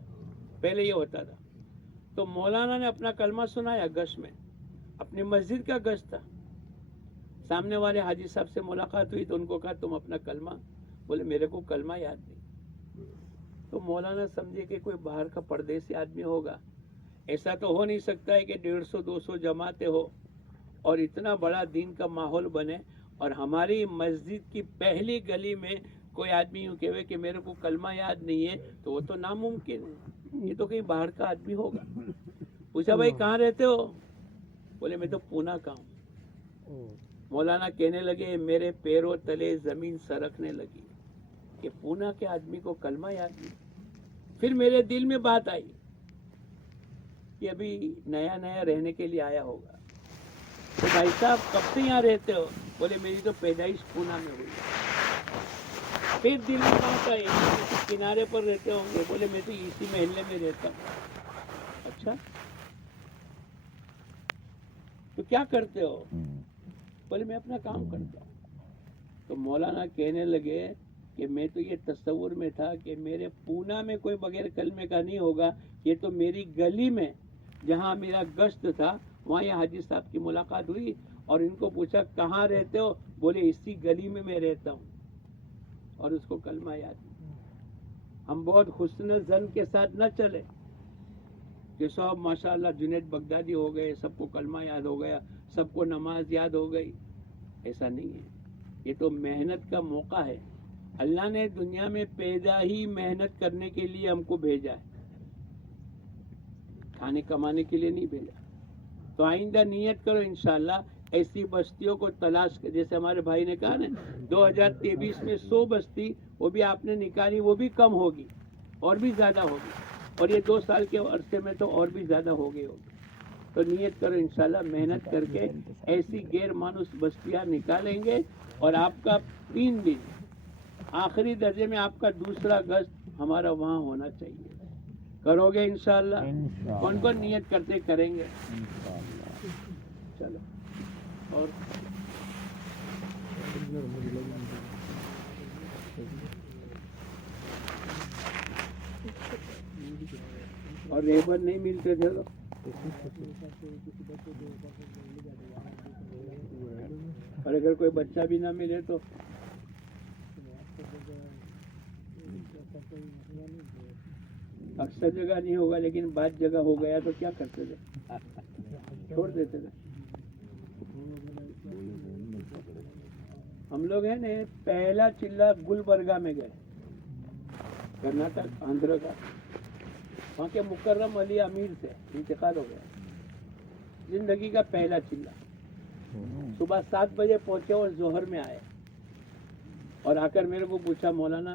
پہلے یہ ہوتا تھا. تو مولانا نے اپنا کلمہ سنایا گشت میں، اپنی مسجد کا گشت تھا. سامنے والے حاجی صاحب سے ملاقات ہوئی تو ان کو کہا تم اپنا کلمہ. بولے میرے کو کلمہ یاد نہیں. تو مولانا سمجھے کہ کوئی باہر کا پردیسی آدمی ہوگا. ایسا تو ہو نہیں سکتا ہے کہ 150-200 جماعتیں ہو اور اتنا بڑا دین کا ماحول بنے اور ہماری مسجد کی پہلی گلی میں کوئی آدمی یوں کہے کہ میرے کو کلمہ یاد نہیں ہے، تو وہ تو ناممکن ہے. یہ تو کہیں باہر کا آدمی ہوگا. پوچھا بھائی کہاں رہتے ہو؟ بولے میں تو پونا کا ہوں. مولانا کہنے لگے میرے پیروں تلے زمین سرکنے لگی کہ پونا کے آدمی کو کلمہ یاد نہیں. پھر میرے دل میں بات آئی کہ ابھی نیا نیا رہنے کے لیے آیا ہوگا. تو بھائی صاحب کب سے یہاں رہتے ہو؟ بولے میری تو پیدائش پونا میں ہوئی. پھر دل میں بات آئی کسی کنارے پر رہتے ہوں گے. بولے میں تو اسی محلے میں رہتا ہوں. اچھا تو کیا کرتے ہو؟ بولے میں اپنا کام کرتا ہوں. تو مولانا کہنے لگے کہ میں تو یہ تصور میں تھا کہ میرے پونا میں کوئی بغیر کلمے کا نہیں ہوگا. یہ تو میری گلی میں جہاں میرا گشت تھا وہاں یہ حاجی صاحب کی ملاقات ہوئی اور ان کو پوچھا کہاں رہتے ہو؟ بولے اسی گلی میں رہتا ہوں. اور اس کو کلمہ یاد نہیں. ہم بہت حسن ظن کے ساتھ نہ چلے کہ سب ماشاءاللہ جنید بغدادی ہو گئے، سب کو کلمہ یاد ہو گیا، سب کو نماز یاد ہو گئی. ایسا نہیں ہے. یہ تو محنت کا موقع ہے. اللہ نے دنیا میں پیدا ہی محنت کرنے کے لیے ہم کو بھیجا ہے، کھانے کمانے کے لیے نہیں بھیجا. تو آئندہ نیت کرو انشاءاللہ ایسی بستیوں کو تلاش کر. جیسے ہمارے بھائی نے کہا نا 2023 میں 100 بستی وہ بھی آپ نے نکالی، وہ بھی کم ہوگی اور بھی زیادہ ہوگی، اور یہ 2 سال کے عرصے میں تو اور بھی زیادہ ہو گئی ہوگی. تو نیت کرو انشاءاللہ محنت کر کے ایسی غیر مانوس بستیاں نکالیں گے اور آپ کا 3 دن آخری درجے میں آپ کا دوسرا گشت ہمارا وہاں ہونا چاہیے. کرو گے انشاءاللہ؟ کون کون نیت کرتے کریں گے؟ چلو. اور ریبر نہیں ملتے تھے تو اور اگر کوئی بچہ بھی نہ ملے تو اکثر جگہ نہیں ہوگا لیکن بعض جگہ ہو گیا تو کیا کرتے تھے؟ چھوڑ دیتے تھے. ہم لوگ ہیں نا پہلا چلہ گلبرگہ میں گئے، کرناٹک آندھرا کا. وہاں کے مکرم علی امیر سے انتقال ہو گیا. زندگی کا پہلا چلہ. صبح 7 بجے پہنچے اور ظہر میں آئے اور آ کر میرے کو پوچھا مولانا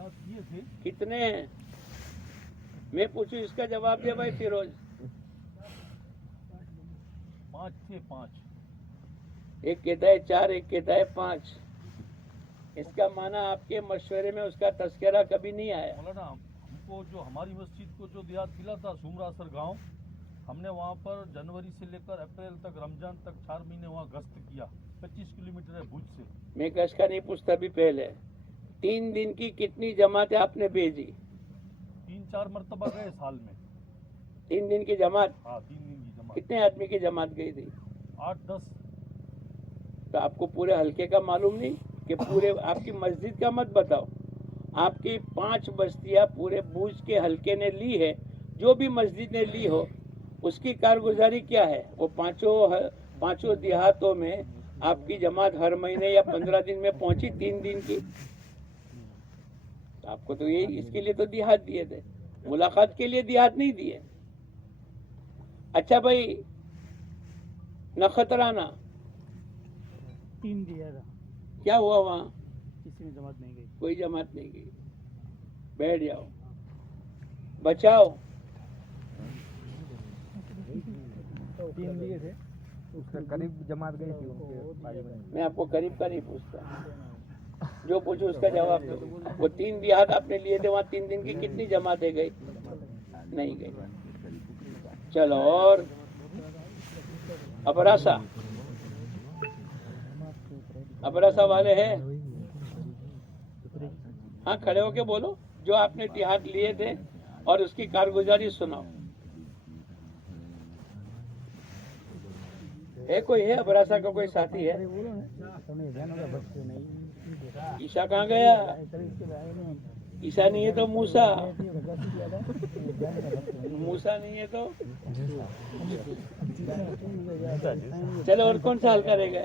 دیہات کیے تھے. کتنے ہیں؟ میں پوچھوں اس کا جواب دے بھائی فیروز. 5 تھے 5. ایک کہتا ہے 4، ایک کہتا ہے 5. اس کا معنی آپ کے مشورے میں اس کا تذکرہ کبھی نہیں آیا. مولانا ہم کو جو ہماری مسجد کو جو دیہات ملا تھا سمرا اثر گاؤں، ہم نے وہاں پر جنوری سے لے کر اپریل تک رمضان تک 4 مہینے وہاں گشت کیا. 25 کلومیٹر ہے بھوج سے. میں گشت کا نہیں پوچھتا بھی پہلے. 3 دن کی کتنی جماعتیں آپ نے بھیجی؟ 3-4 مرتبہ گئے سال میں. 3 دن کی جماعت. ہاں 3 دن کی جماعت. کتنے آدمی کی جماعت گئی تھی؟ 8-10. تو آپ کو پورے حلقے کا معلوم نہیں کہ پورے آپ کی مسجد کا مت بتاؤ. آپ کی 5 بستیاں پورے بوجھ کے حلقے نے لی ہے. جو بھی مسجد نے لی ہو اس کی کارگزاری کیا ہے؟ وہ پانچوں دیہاتوں میں آپ کی جماعت ہر مہینے یا 15 دن میں پہنچی 3 دن کی. آپ کو تو یہی اس کے لیے تو دیہات دیے تھے، ملاقات کے لیے دیہات نہیں دیے. اچھا بھائی نخطرانہ 3 دیا تھا، کیا ہوا وہاں؟ کسی میں جماعت نہیں گئی. کوئی جماعت نہیں گئی. بیٹھ جاؤ. بچاؤ. 3 دیے تھے، اس کا قریب جماعت گئی تھی. میں آپ کو قریب کا نہیں پوچھتا، جو پوچھو اس کا جواب دو. وہ 3 دیہات آپ نے لیے تھے، وہاں 3 دن کی کتنی جماعتیں گئی؟ نہیں گئی. چلو اور ابراسا والے ہیں؟ ہاں کھڑے ہو کے بولو جو آپ نے دیہات لیے تھے اور اس کی کارگزاری سناؤ. کوئی ہے ابراسا کا کوئی ساتھی ہے؟ عیسیٰ کہاں گیا؟ عیسیٰ نہیں ہے تو موسیٰ نہیں ہے تو چلو اور کون سا حل کرے گا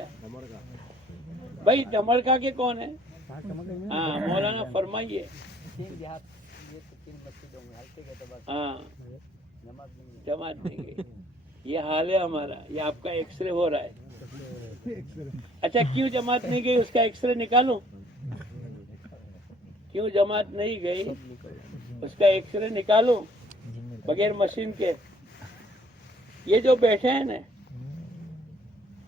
بھائی؟ ڈمڑکا کے کون ہے؟ ہاں مولانا فرمائیے. ہاں جماعت نہیں گئی. یہ حال ہے ہمارا. یہ آپ کا ایکس رے ہو رہا ہے. اچھا کیوں جماعت نہیں گئی اس کا ایکس رے نکالو. کیوں جماعت نہیں گئی اس کا ایکس رے نکالو بغیر مشین کے. یہ جو بیٹھے ہیں نا،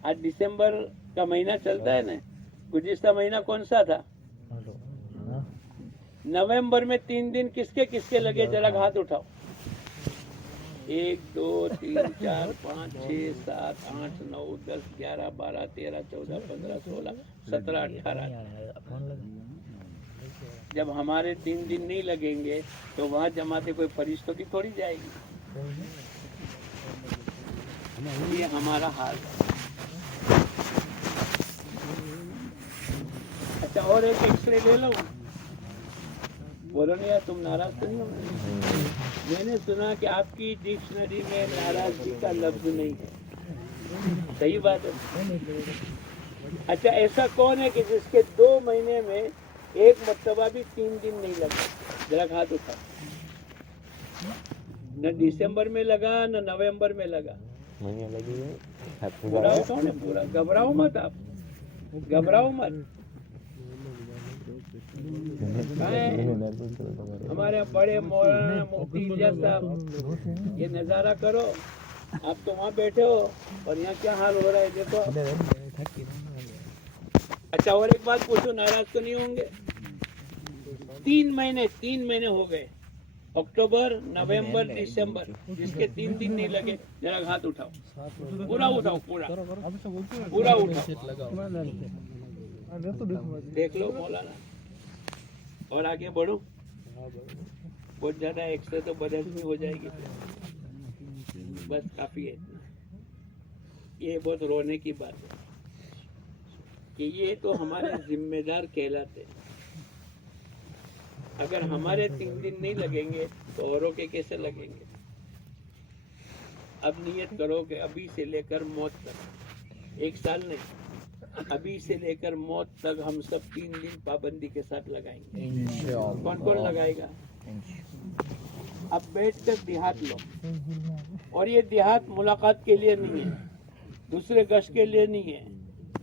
آج دسمبر کا مہینہ چلتا ہے نا، گزشتہ مہینہ کون سا تھا؟ نومبر میں 3 دن کس کے لگے؟ ذرا ہاتھ اٹھاؤ. 1 2 3 4 5 6 7 8 9 10 11 12 13 14 15 16 17 18. جب ہمارے 3 دن نہیں لگیں گے تو وہاں جماعتیں کوئی فرشتوں کی تھوڑی جائے گی. یہ ہمارا حال ہے. اچھا اور ایک ایکس رے لے لو. بولو نہیں یار تم ناراض تو نہیں ہو؟ میں نے سنا کہ آپ کی ڈکشنری میں ناراضگی کا لفظ نہیں ہے. صحیح بات ہے. اچھا ایسا کون ہے کہ جس کے 2 مہینے میں ایک مرتبہ بھی 3 دن نہیں لگا؟ ذرا ہاتھ اٹھا. نہ دسمبر میں لگا نہ نومبر میں لگا. پورا اٹھاؤ نا پورا. گھبراؤ مت آپ، گھبراؤ مت. ہمارے بڑے مولانا مفتی الیاس صاحب یہ نظارہ کرو. آپ تو وہاں بیٹھے ہو اور یہاں کیا حال ہو رہا ہے دیکھو. اچھا اور ایک بات پوچھو، ناراض تو نہیں ہوں گے؟ 3 مہینے ہو گئے، اکتوبر نومبر دسمبر، جس کے 3 دن نہیں لگے. ذرا ہاتھ اٹھاؤ. پورا اٹھاؤ. پورا اٹھاؤ. دیکھ لو مولانا اور آگے بڑھو. بہت زیادہ ایکسرے تو بدن میں ہو جائے گی. بس کافی ہے اتنا. یہ بہت رونے کی بات ہے کہ یہ تو ہمارے ذمہ دار کہلاتے ہیں. اگر ہمارے 3 دن نہیں لگیں گے تو اوروں کے کیسے لگیں گے؟ اب نیت کرو کہ ابھی سے لے کر موت تک، 1 سال نہیں، ابھی سے لے کر موت تک ہم سب 3 دن پابندی کے ساتھ لگائیں گے. کون کون لگائے گا؟ اب بیٹھ کر دیہات لو. اور یہ دیہات ملاقات کے لیے نہیں ہے، دوسرے گشت کے لیے نہیں ہے،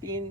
3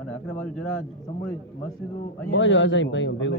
અને અકરે બાજુ જરા સમૂળી મસ્જિદો અહીંયા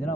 જરા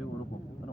ભેગો રખો અને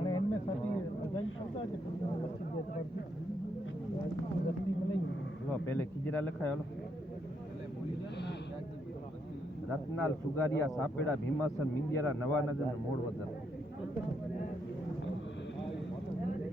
અને એમને સાથી અજાઈ શકતા છે મસ્જિદ જે તરફથી ગસ્તી મળે લો પહેલે ખીજરા લખાયો રત્નાલ સુગારિયા સાપેડા ભીમાસર મિંદિયારા નવાનગર મોડ વતન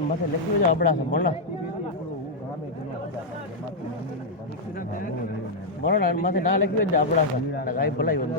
માથે લખ્યું છે આપણા છે મોલા મોલા માથે ના લખ્યું છે આપણા છે ગાય ભલાઈ હોય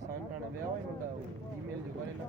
સાંટાણે વેવાય નતા ઈમેલ જો કરેલા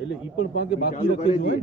એટલે ઈ પણ પાંકે બાકી રાખી હોય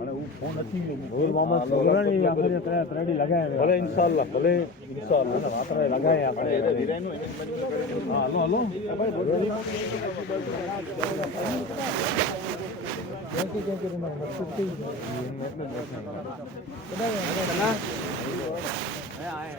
અને હું ફોન નથી ઓર મામા સોરાણી આખરે ત્રેડી લગાય ભલે ઇન્શાઅલ્લાહ ના વાતરા લગાય આપણે હા હાલો હાલો ભાઈ બોલી ક્યાં કે રૂમ મસ્ત થઈ કદાય હે આય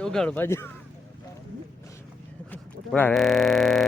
ઉગાડો બાજુ બરાબર